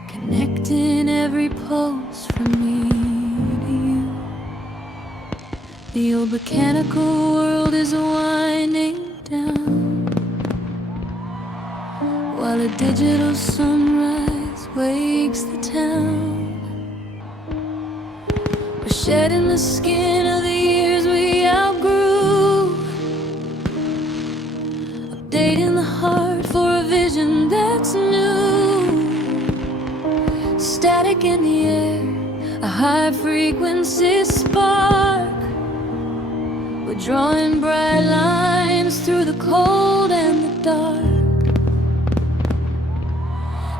connecting every pulse from me to you. The old mechanical world is winding down, while a digital sunrise wakes the town. We're shedding the skin of the years we outgrew, updating the heart for a vision that's new. Static in the air, a high frequency spark. We're drawing bright lines through the cold and the dark.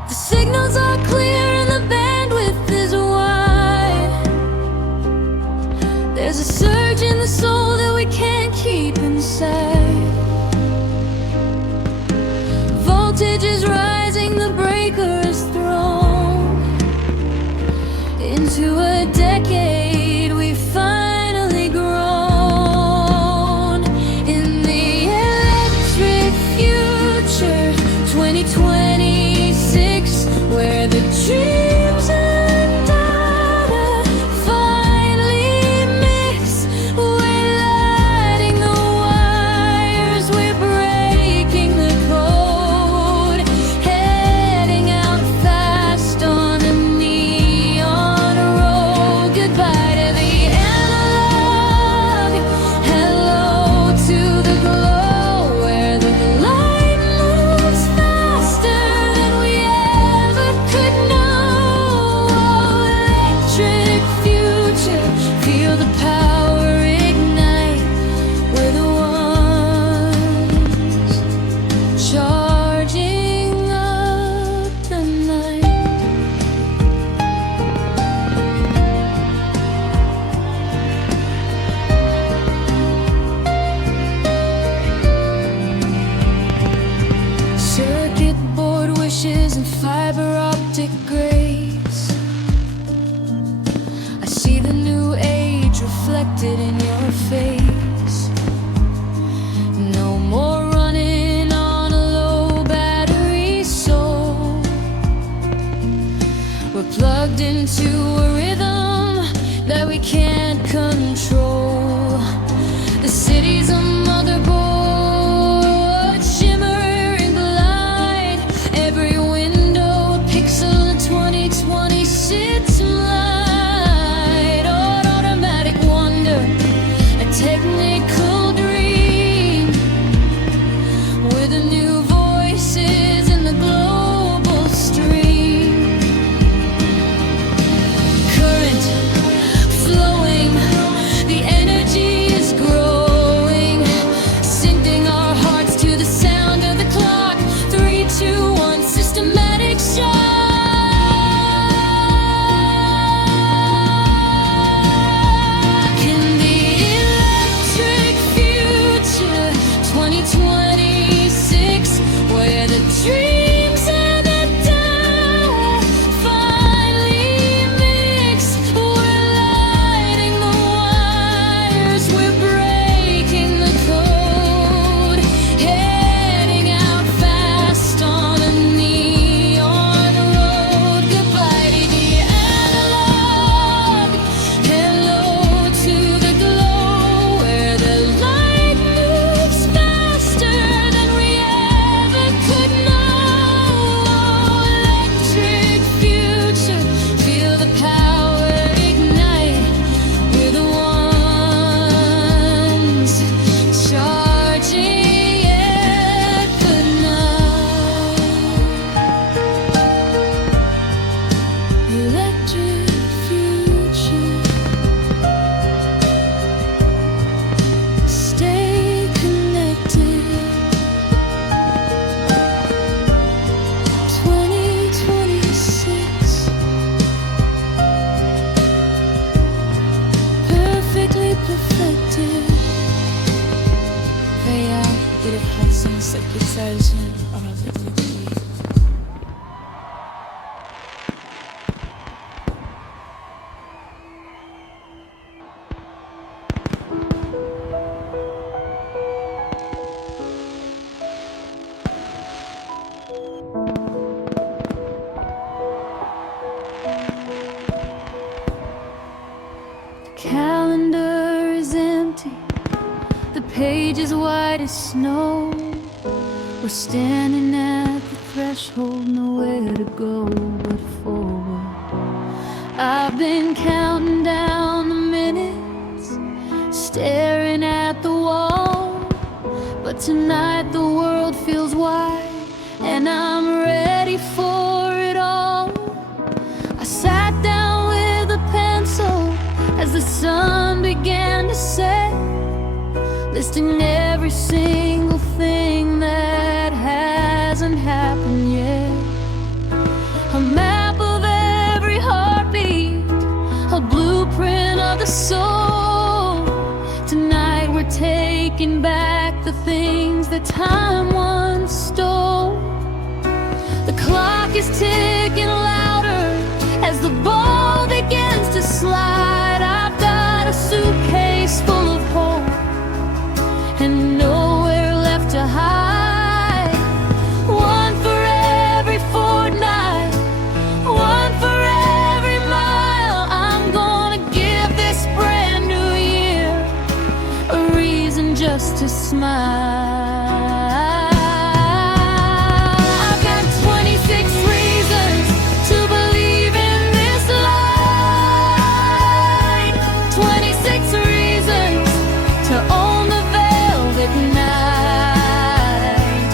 The signals are clear and the bandwidth is wide. There's a surge in the soul that we can't keep inside. Voltage is rising, the breaker is thrown into a decade we've finally grown. In the electric future, 2026, where the majestic grace. I see the new age reflected in your face. No more running on a low battery soul. We're plugged into a rhythm that we can't control. The city's a motherboard, shimmering the light. Every window, a pixel of 2020 sits in light. On automatic wonder, a technical dream, with the new voices in the global stream. Current flowing, the energy is growing, syncing our hearts to the sound of the clock. 3, 2, 1, systematic shock. In the electric future, 2026, where the dreams and the die finally mix. We're lighting the wires, we're breaking the code, heading out fast on a neon road. Goodbye to the analog, hello to the glow, where the light moves faster than we ever could know. Electric future, feel the power ignite. We're the ones charging at good night. Electric future, stay connected. 2026, perfectly perfected. Veya bir halsın sekretersin aradığı. Calendar is empty, the page is white as snow. We're standing at the threshold, nowhere to go but forward. I've been counting down the minutes, staring at the wall. But tonight the world feels wide, and I'm ready for it all. I sat down with a pencil as the sun began to set, listing every single thing that hasn't happened yet. A map of every heartbeat, a blueprint of the soul. Tonight we're taking back the things that time once stole. The clock is ticking louder as the ball begins to slide. I've got a suitcase full of hope and nowhere left to hide. One for every fortnight, one for every mile. I'm gonna give this brand new year a reason just to smile. I've got 26 reasons to believe in this light, 26 reasons to own the velvet night.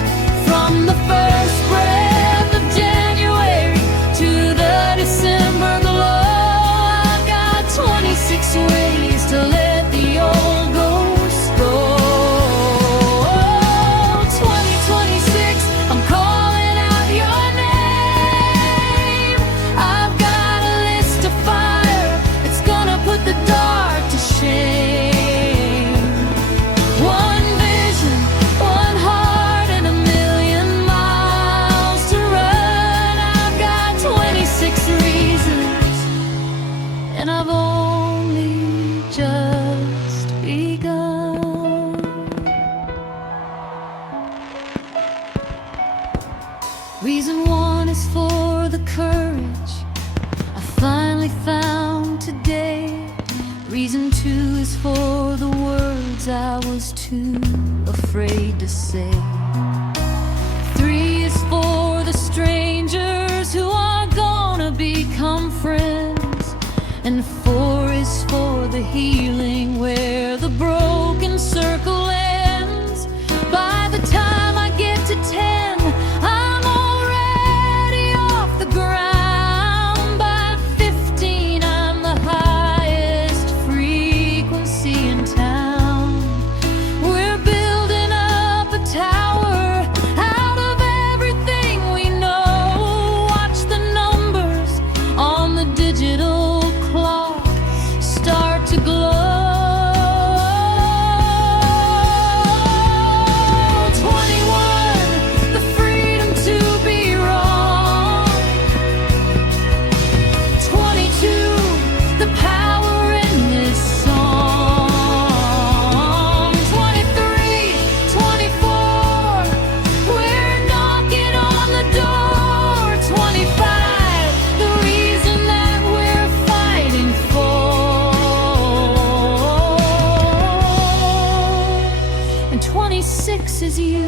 From the first breath of January to the December glow, I've got 26 ways to let the old ghost go. Reason one is for the courage I finally found today. Reason two is for the words I was too afraid to say. Three is for the strangers who are gonna become friends. And four is for the healing where the broken circle ends. By the time I get to 10, I'm already off the ground. By 15, I'm the highest frequency in town. We're building up a tower out of everything we know. Watch the numbers on the digital clock start to glow. 21, the freedom to be wrong. 22, the power in this song. 23, 24, we're knocking on the door. 25, the reason that we're fighting for. And 26 is you.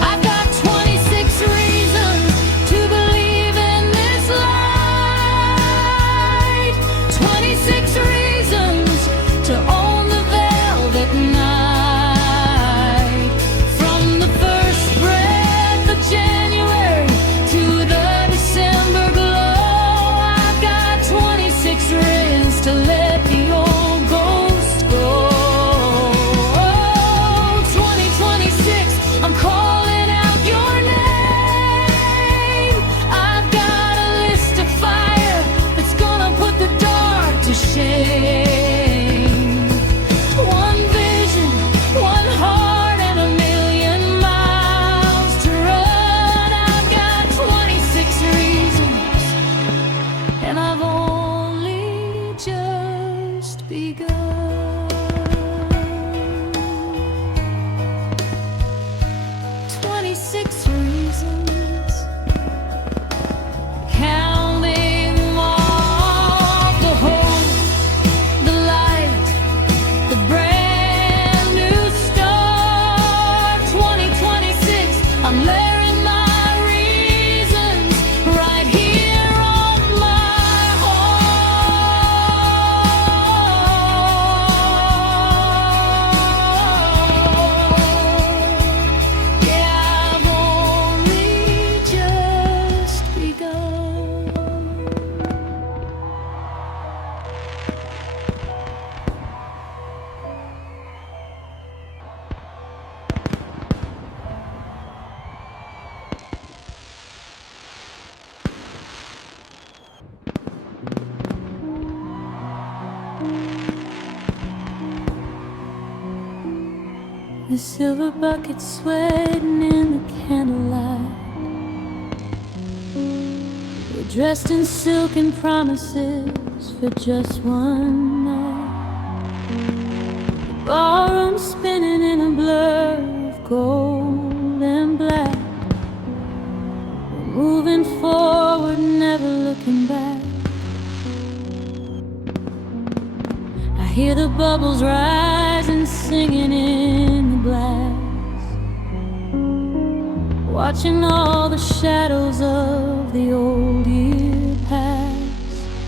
I've got 26 reasons to believe in this light. 26 reasons to own the velvet night. From the first breath of January to the December glow, I've got 26 reasons to let the old ghost go. 2026, I'm calling out your name. I've got a list of fire that's gonna put the dark to shame. One vision, one heart, and a million miles to run. I've got 26 reasons, and I've only just begun. 26 reasons, counting off the hope, the light, the brand new start. 2026, I'm layering my reasons right here on my heart. Yeah, I've only just begun. The silver bucket sweating in the candlelight. We're dressed in silken promises for just one night. The ballroom spinning in a blur of gold and black. We're moving forward, never looking back. I hear the bubbles rising, singing in the glass. Watching all the shadows of the old year pass.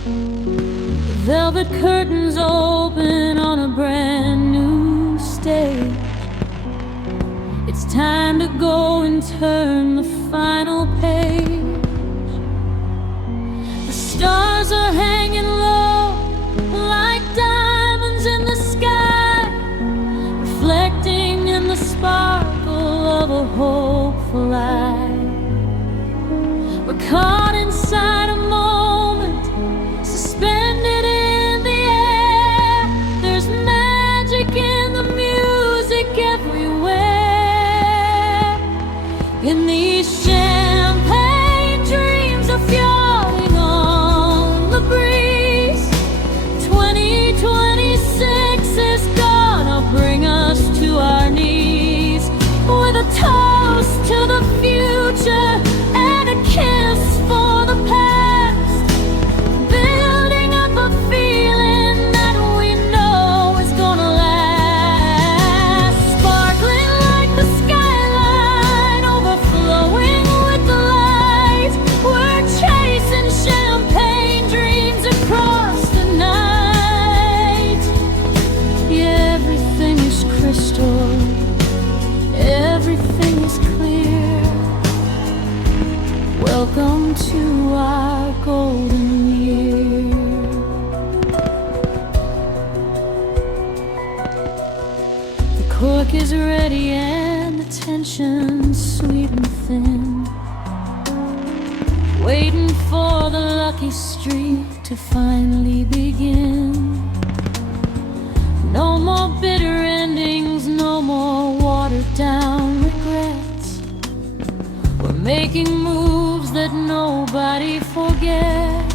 The velvet curtains open on a brand new stage. It's time to go and turn the final page. The stars are hanging low like diamonds in the sky, reflecting in the sparkle of a hopeful light. We're caught inside a moment, suspended in the air. There's magic in the music everywhere. In these shams is ready and the tension's sweet and thin, waiting for the lucky streak to finally begin. No more bitter endings, no more watered down regrets. We're making moves that nobody forgets.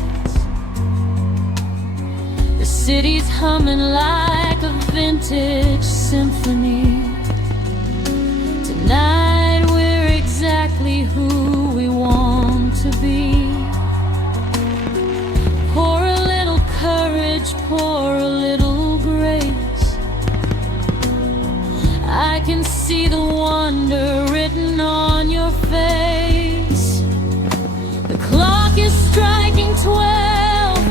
The city's humming like a vintage symphony. Tonight we're exactly who we want to be. Pour a little courage, pour a little grace. I can see the wonder written on your face. The clock is striking 12.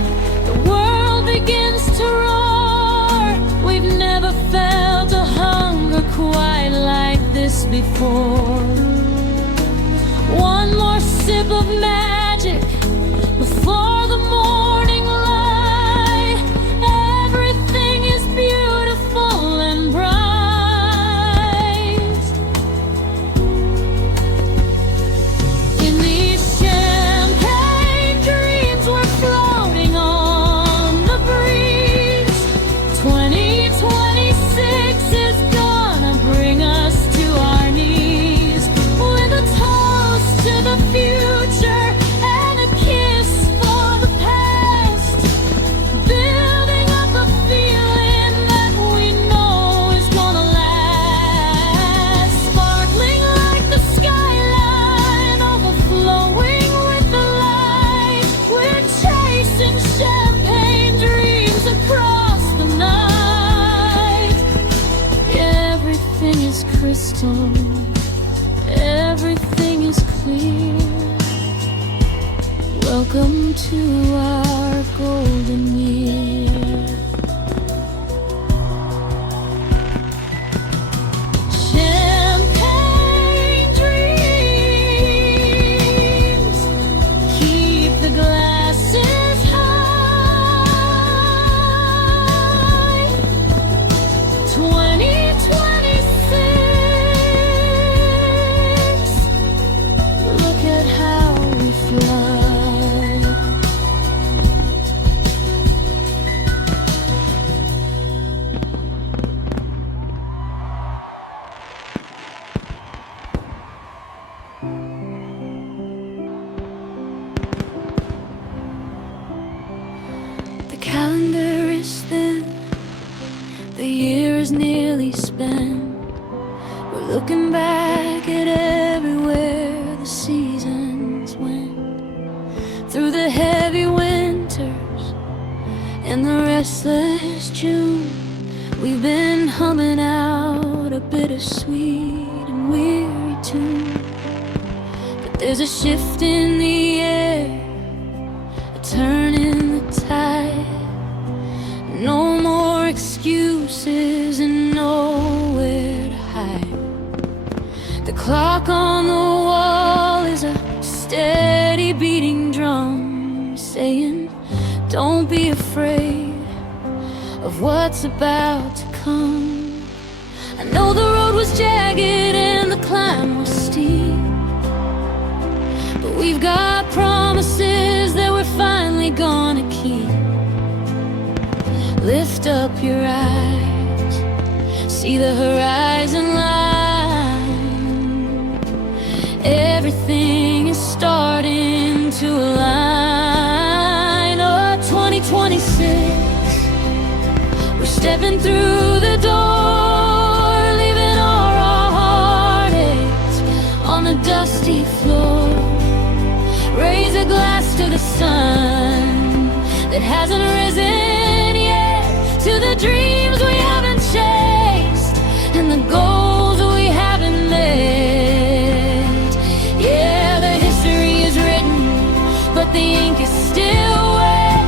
The world begins to roar. We've never felt a hunger quite like this before. One more sip of magic before the morning light. Everything is beautiful and bright. In these champagne dreams we're floating on the breeze. 2026 is gonna bring us to our knees, with a toast to the future and a kiss for the past, building up a feeling that we know is gonna last, sparkling like the skyline, overflowing with the light. We're chasing champagne dreams across the night. Everything is crystal, everything is clear. Welcome to our golden year. Champagne dreams, keep the glasses high. 2026, look at how we fly. The calendar is thin, the year is nearly spent. We're looking back at everywhere the seasons went. Through the heavy winters and the restless June, we've been humming out a bittersweet and weary tune. But there's a shift in the air, a turn in the tide. No more excuses and nowhere to hide. The clock on the wall is a steady beating drum, saying, don't be afraid of what's about to come. I know the road was jagged and the climb was steep, but we've got promises that we're finally gonna keep. Lift up your eyes, see the horizon line. Everything is starting to align. Oh, 2026, we're stepping through the door, leaving all our heartaches on the dusty floor. Raise a glass to the sun that hasn't risen yet, to the dreams we haven't chased and the goals we haven't met. Yeah, the history is written, but the ink is still wet.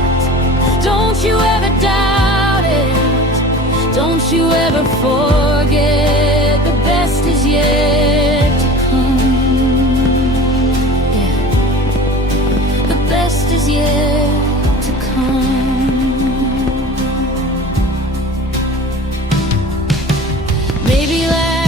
Don't you ever doubt it, don't you ever forget, the best is yet to come. Yeah, the best is yet to come. Maybe last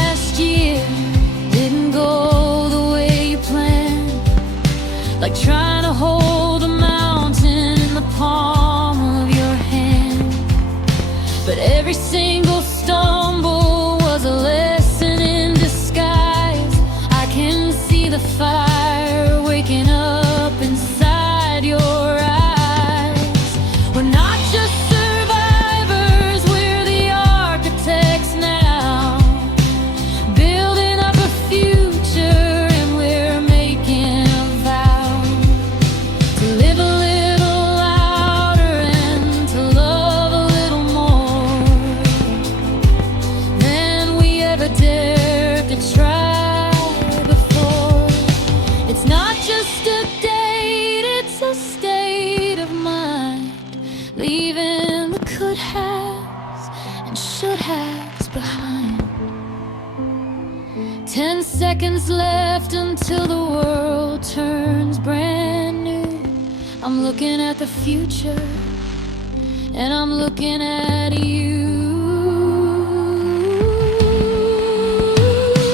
like trying to hold a mountain in the palm of your hand. But every single stumble was a lesson in disguise. I can see the fire waking up inside your eyes. We're not just survivors, we're the architects now, building up a future, and we're making a vow to live a little louder and to love a little more than we ever dared to try before. It's not just a date, it's a state of mind, leaving the could haves and should haves behind. 10 seconds left until the world turns brand new. I'm looking at the future, and I'm looking at you.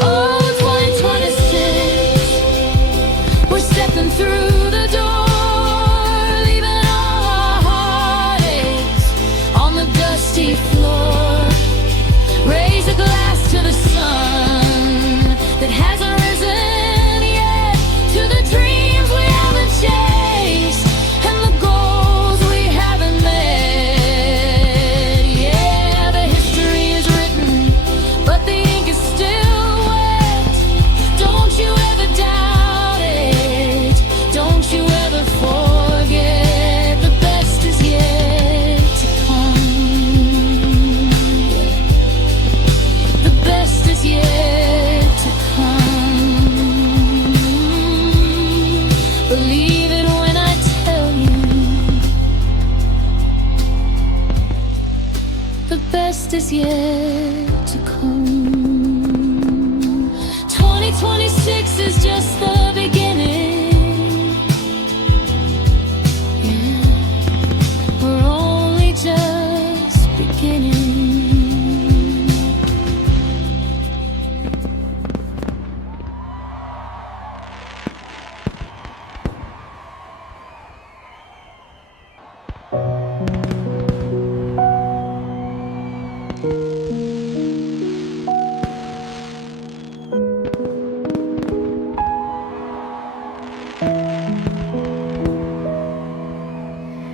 Oh, 2026, we're stepping through the door, leaving all our heartaches on the dusty floor. Raise a glass to the sun that hasn't risen yet, to the dreams we haven't chased and the goals we haven't met. Yeah, the history is written, but the ink is still wet. Don't you ever doubt it, don't you ever forget, the best is yet to come. The best is yet to come. Believe it when I tell you, the best is yet to come. 2026 is just the beginning. Yeah, we're only just beginning.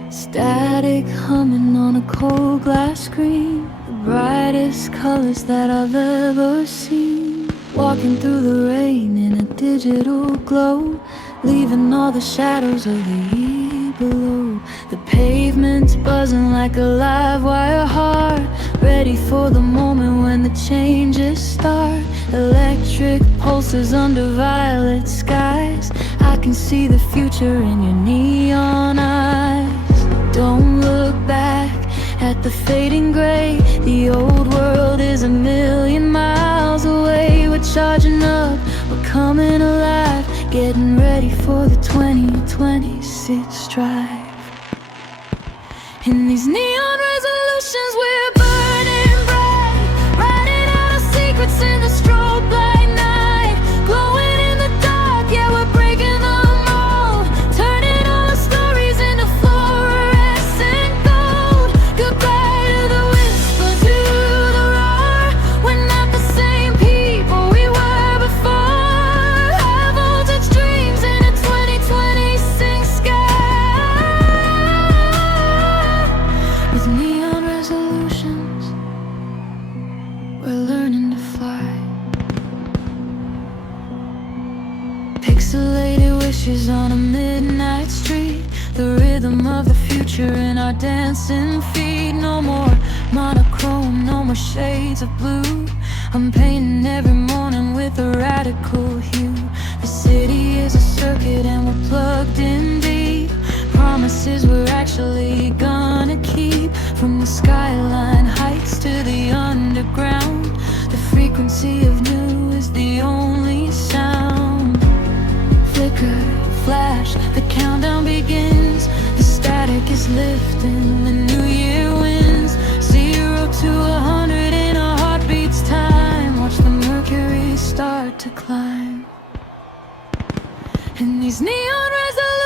Static humming on a cold glass screen, the brightest colors that I've ever seen. Walking through the rain in a digital glow, leaving all the shadows of the year below. The pavement's buzzing like a live wire heart, ready for the moment when the changes start. Electric pulses under violet skies, I can see the future in your neon eyes. Don't look back at the fading gray, the old world is a million miles away. We're charging up, we're coming alive, getting ready for the 2026 drive. In these neon resolutions we're burning bright, writing out our secrets in the strobe light night. Glowing in the dark, yeah, we're breaking the mold, turning all the stories into fluorescent gold. Goodbye to the whisper, to the roar, we're not the same people we were before. High voltage dreams in a 2026 sky, with neon resolutions, we're learning to fly. Pixelated wishes on a midnight street, the rhythm of the future in our dancing feet. No more monochrome, no more shades of blue, I'm painting every morning with a radical hue. The city is a circuit and we're plugged in deep, promises we're actually gonna keep. From the skyline heights to the underground, the frequency of new is the only sound. Flicker, flash, the countdown begins, the static is lifting, the new year wins. 0 to 100 in a heartbeat's time, watch the mercury start to climb. And these neon resolutions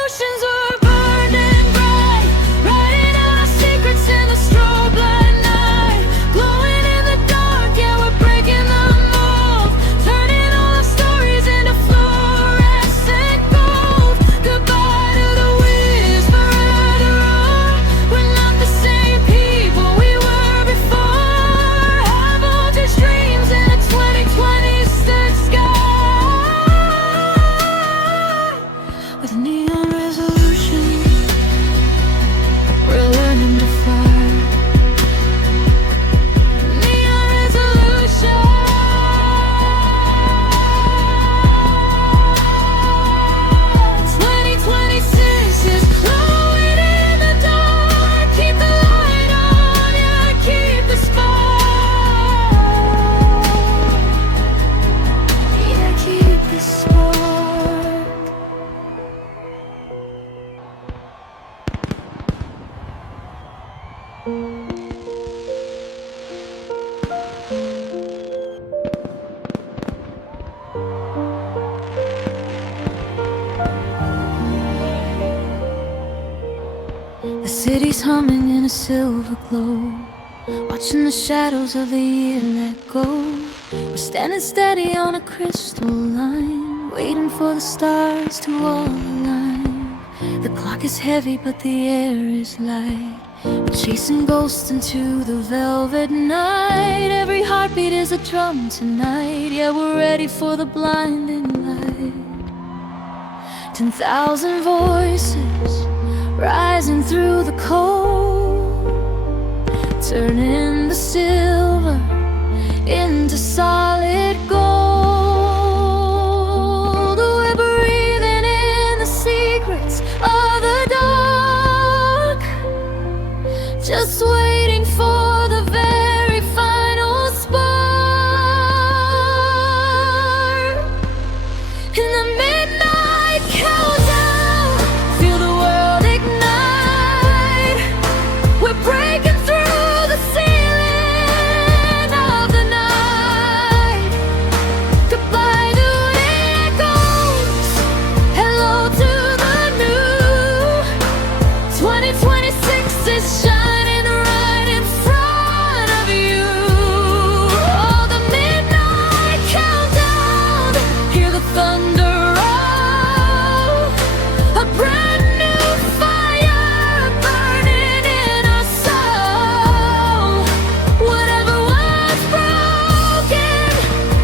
humming in a silver glow, watching the shadows of the year let go. We're standing steady on a crystal line, waiting for the stars to all align. The clock is heavy but the air is light. We're chasing ghosts into the velvet night. Every heartbeat is a drum tonight. Yeah, we're ready for the blinding light. 10,000 voices rising through the cold, turning the silver into solid gold. We're breathing in the secrets of the dark, just waiting for the very final spark. In the midnight countdown, feel the world ignite. We're breaking through the ceiling of the night. Goodbye to echoes, hello to the new. 2026 is shining right in front of you. Oh, the midnight countdown, hear the thunder roll. A brand new fire burning in our soul. Whatever was broken,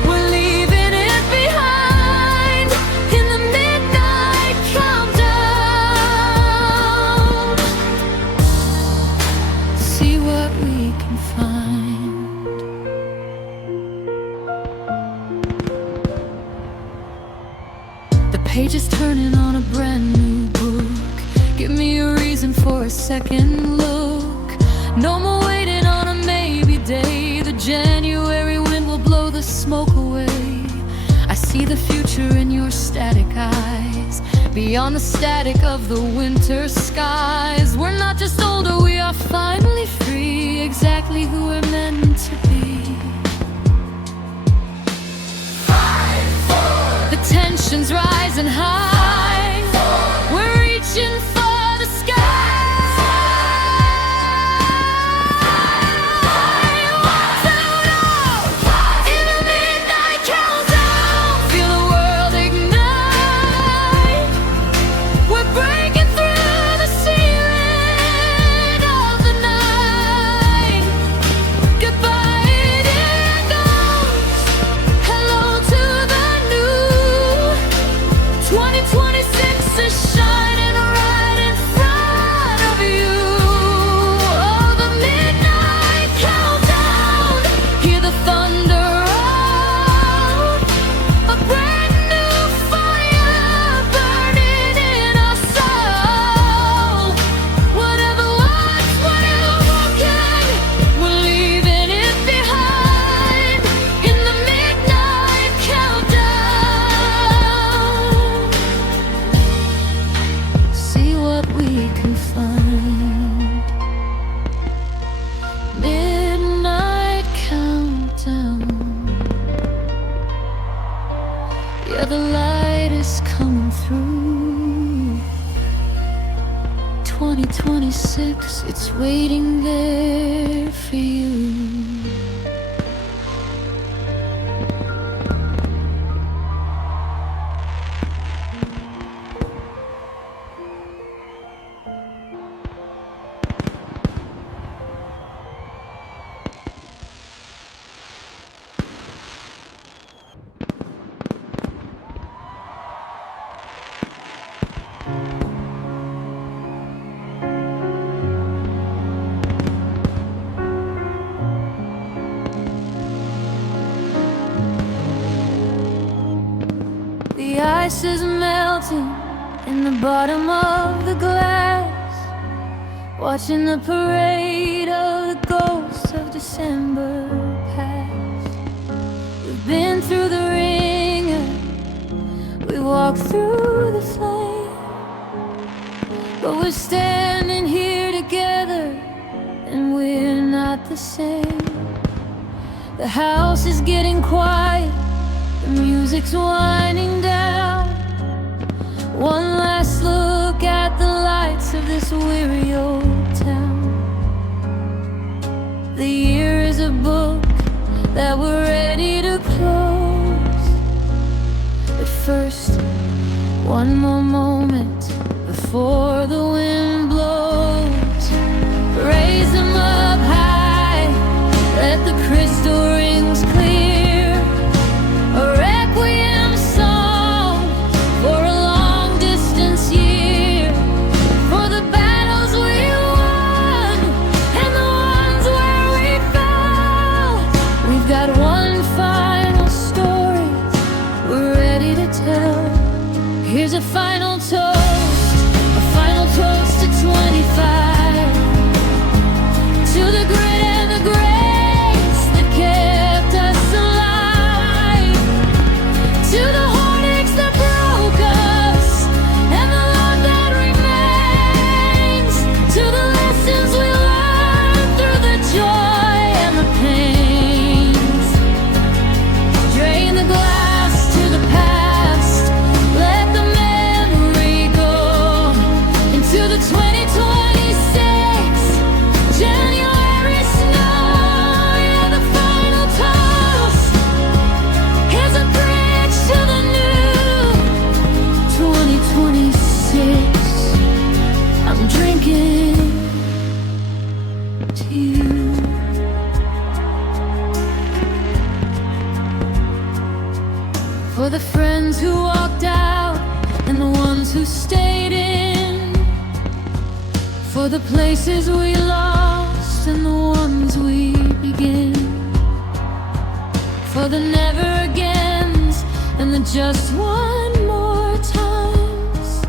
we're leaving it behind. In the midnight countdown, see what we can find. The page is turning on a brand new book. Give me a reason for a second look. No more waiting on a maybe day. The January wind will blow the smoke away. I see the future in your static eyes, beyond the static of the winter skies. We're not just older, we are finally free, exactly who we're meant to be. The tension's rising high. We're reaching for the sky. What's out of? In the midnight countdown, feel the world ignite. We're breaking through the ceiling of the night. Goodbye, dear ghosts, hello to the new. 2026 is shining right in front of you. Oh, the midnight countdown, hear the thunder roll. A brand new fire burning in our soul. Whatever was, whatever broken, we're leaving it behind. In the midnight countdown, see what we can find. Midnight countdown, yeah, the light is coming through. 2026, it's waiting there for you. The ice is melting in the bottom of the glass, watching the parade of the ghosts of December past. We've been through the ringer, we walked through the flame, but we're standing here together and we're not the same. The house is getting quiet, the music's winding down. One last look at the lights of this weary old town. a book that we're ready to close. But first, one more moment before the wind blows. Raise them up high, let the crystal rings clear. A requiem song for a long distance year. For the battles we won and the ones where we fell. We've got one final story we're ready to tell. Here's a final toast, a final toast to 25. To the grit and the grace that kept us alive. To the heartaches that broke us and the love that remains. To the lessons we learned through the joy and the pains. Drain the glass to the past, let the memory go into the 2026 January snow. Yeah, the final toast is a bridge to the new 2026. I'm drinking to you. For the friends who walked out and the ones who stayed in. For the places we lost and the ones we begin. For the never agains and the just one more times.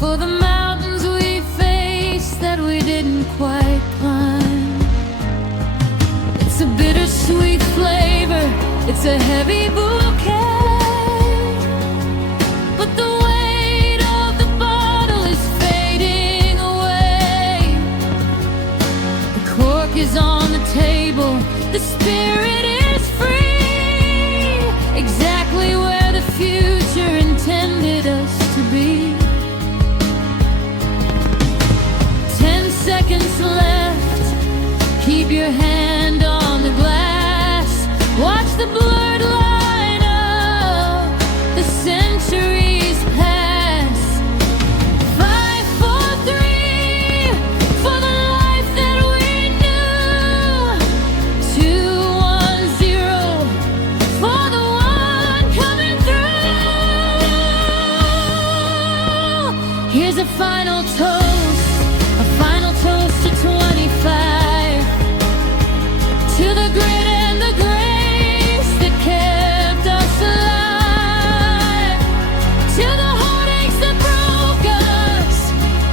For the mountains we faced that we didn't quite climb. It's a bittersweet flavor, it's a heavy bouquet. But the weight of the bottle is fading away. The cork is on the table, the spirit is free. Exactly where the future intended us to be. 10 seconds left, keep your hand on the glass. Watch the blurred line of the centuries pass. 5, 4, 3, for the life that we knew. 2, 1, 0, for the one coming through. Here's a final toast, a final toast to 25. To the grit and the grace that kept us alive. To the heartaches that broke us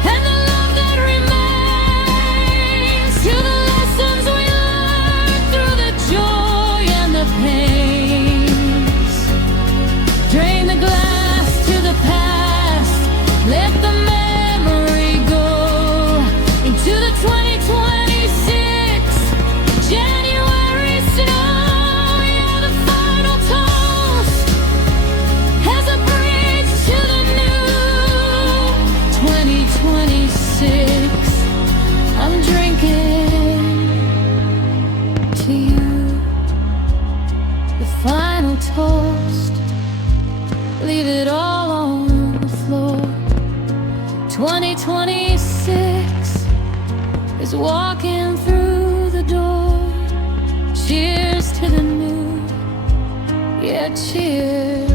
and the love that remains. To the lessons we learned through the joy and the pains. Drain the glass to the past, let the memory go into the 2026 January snow. Yeah, the final toast has a bridge to the new 2026. I'm drinking to you. The final toast, leave it all on the floor. 2026 is walking through the door. Cheers to the new, yeah, cheers.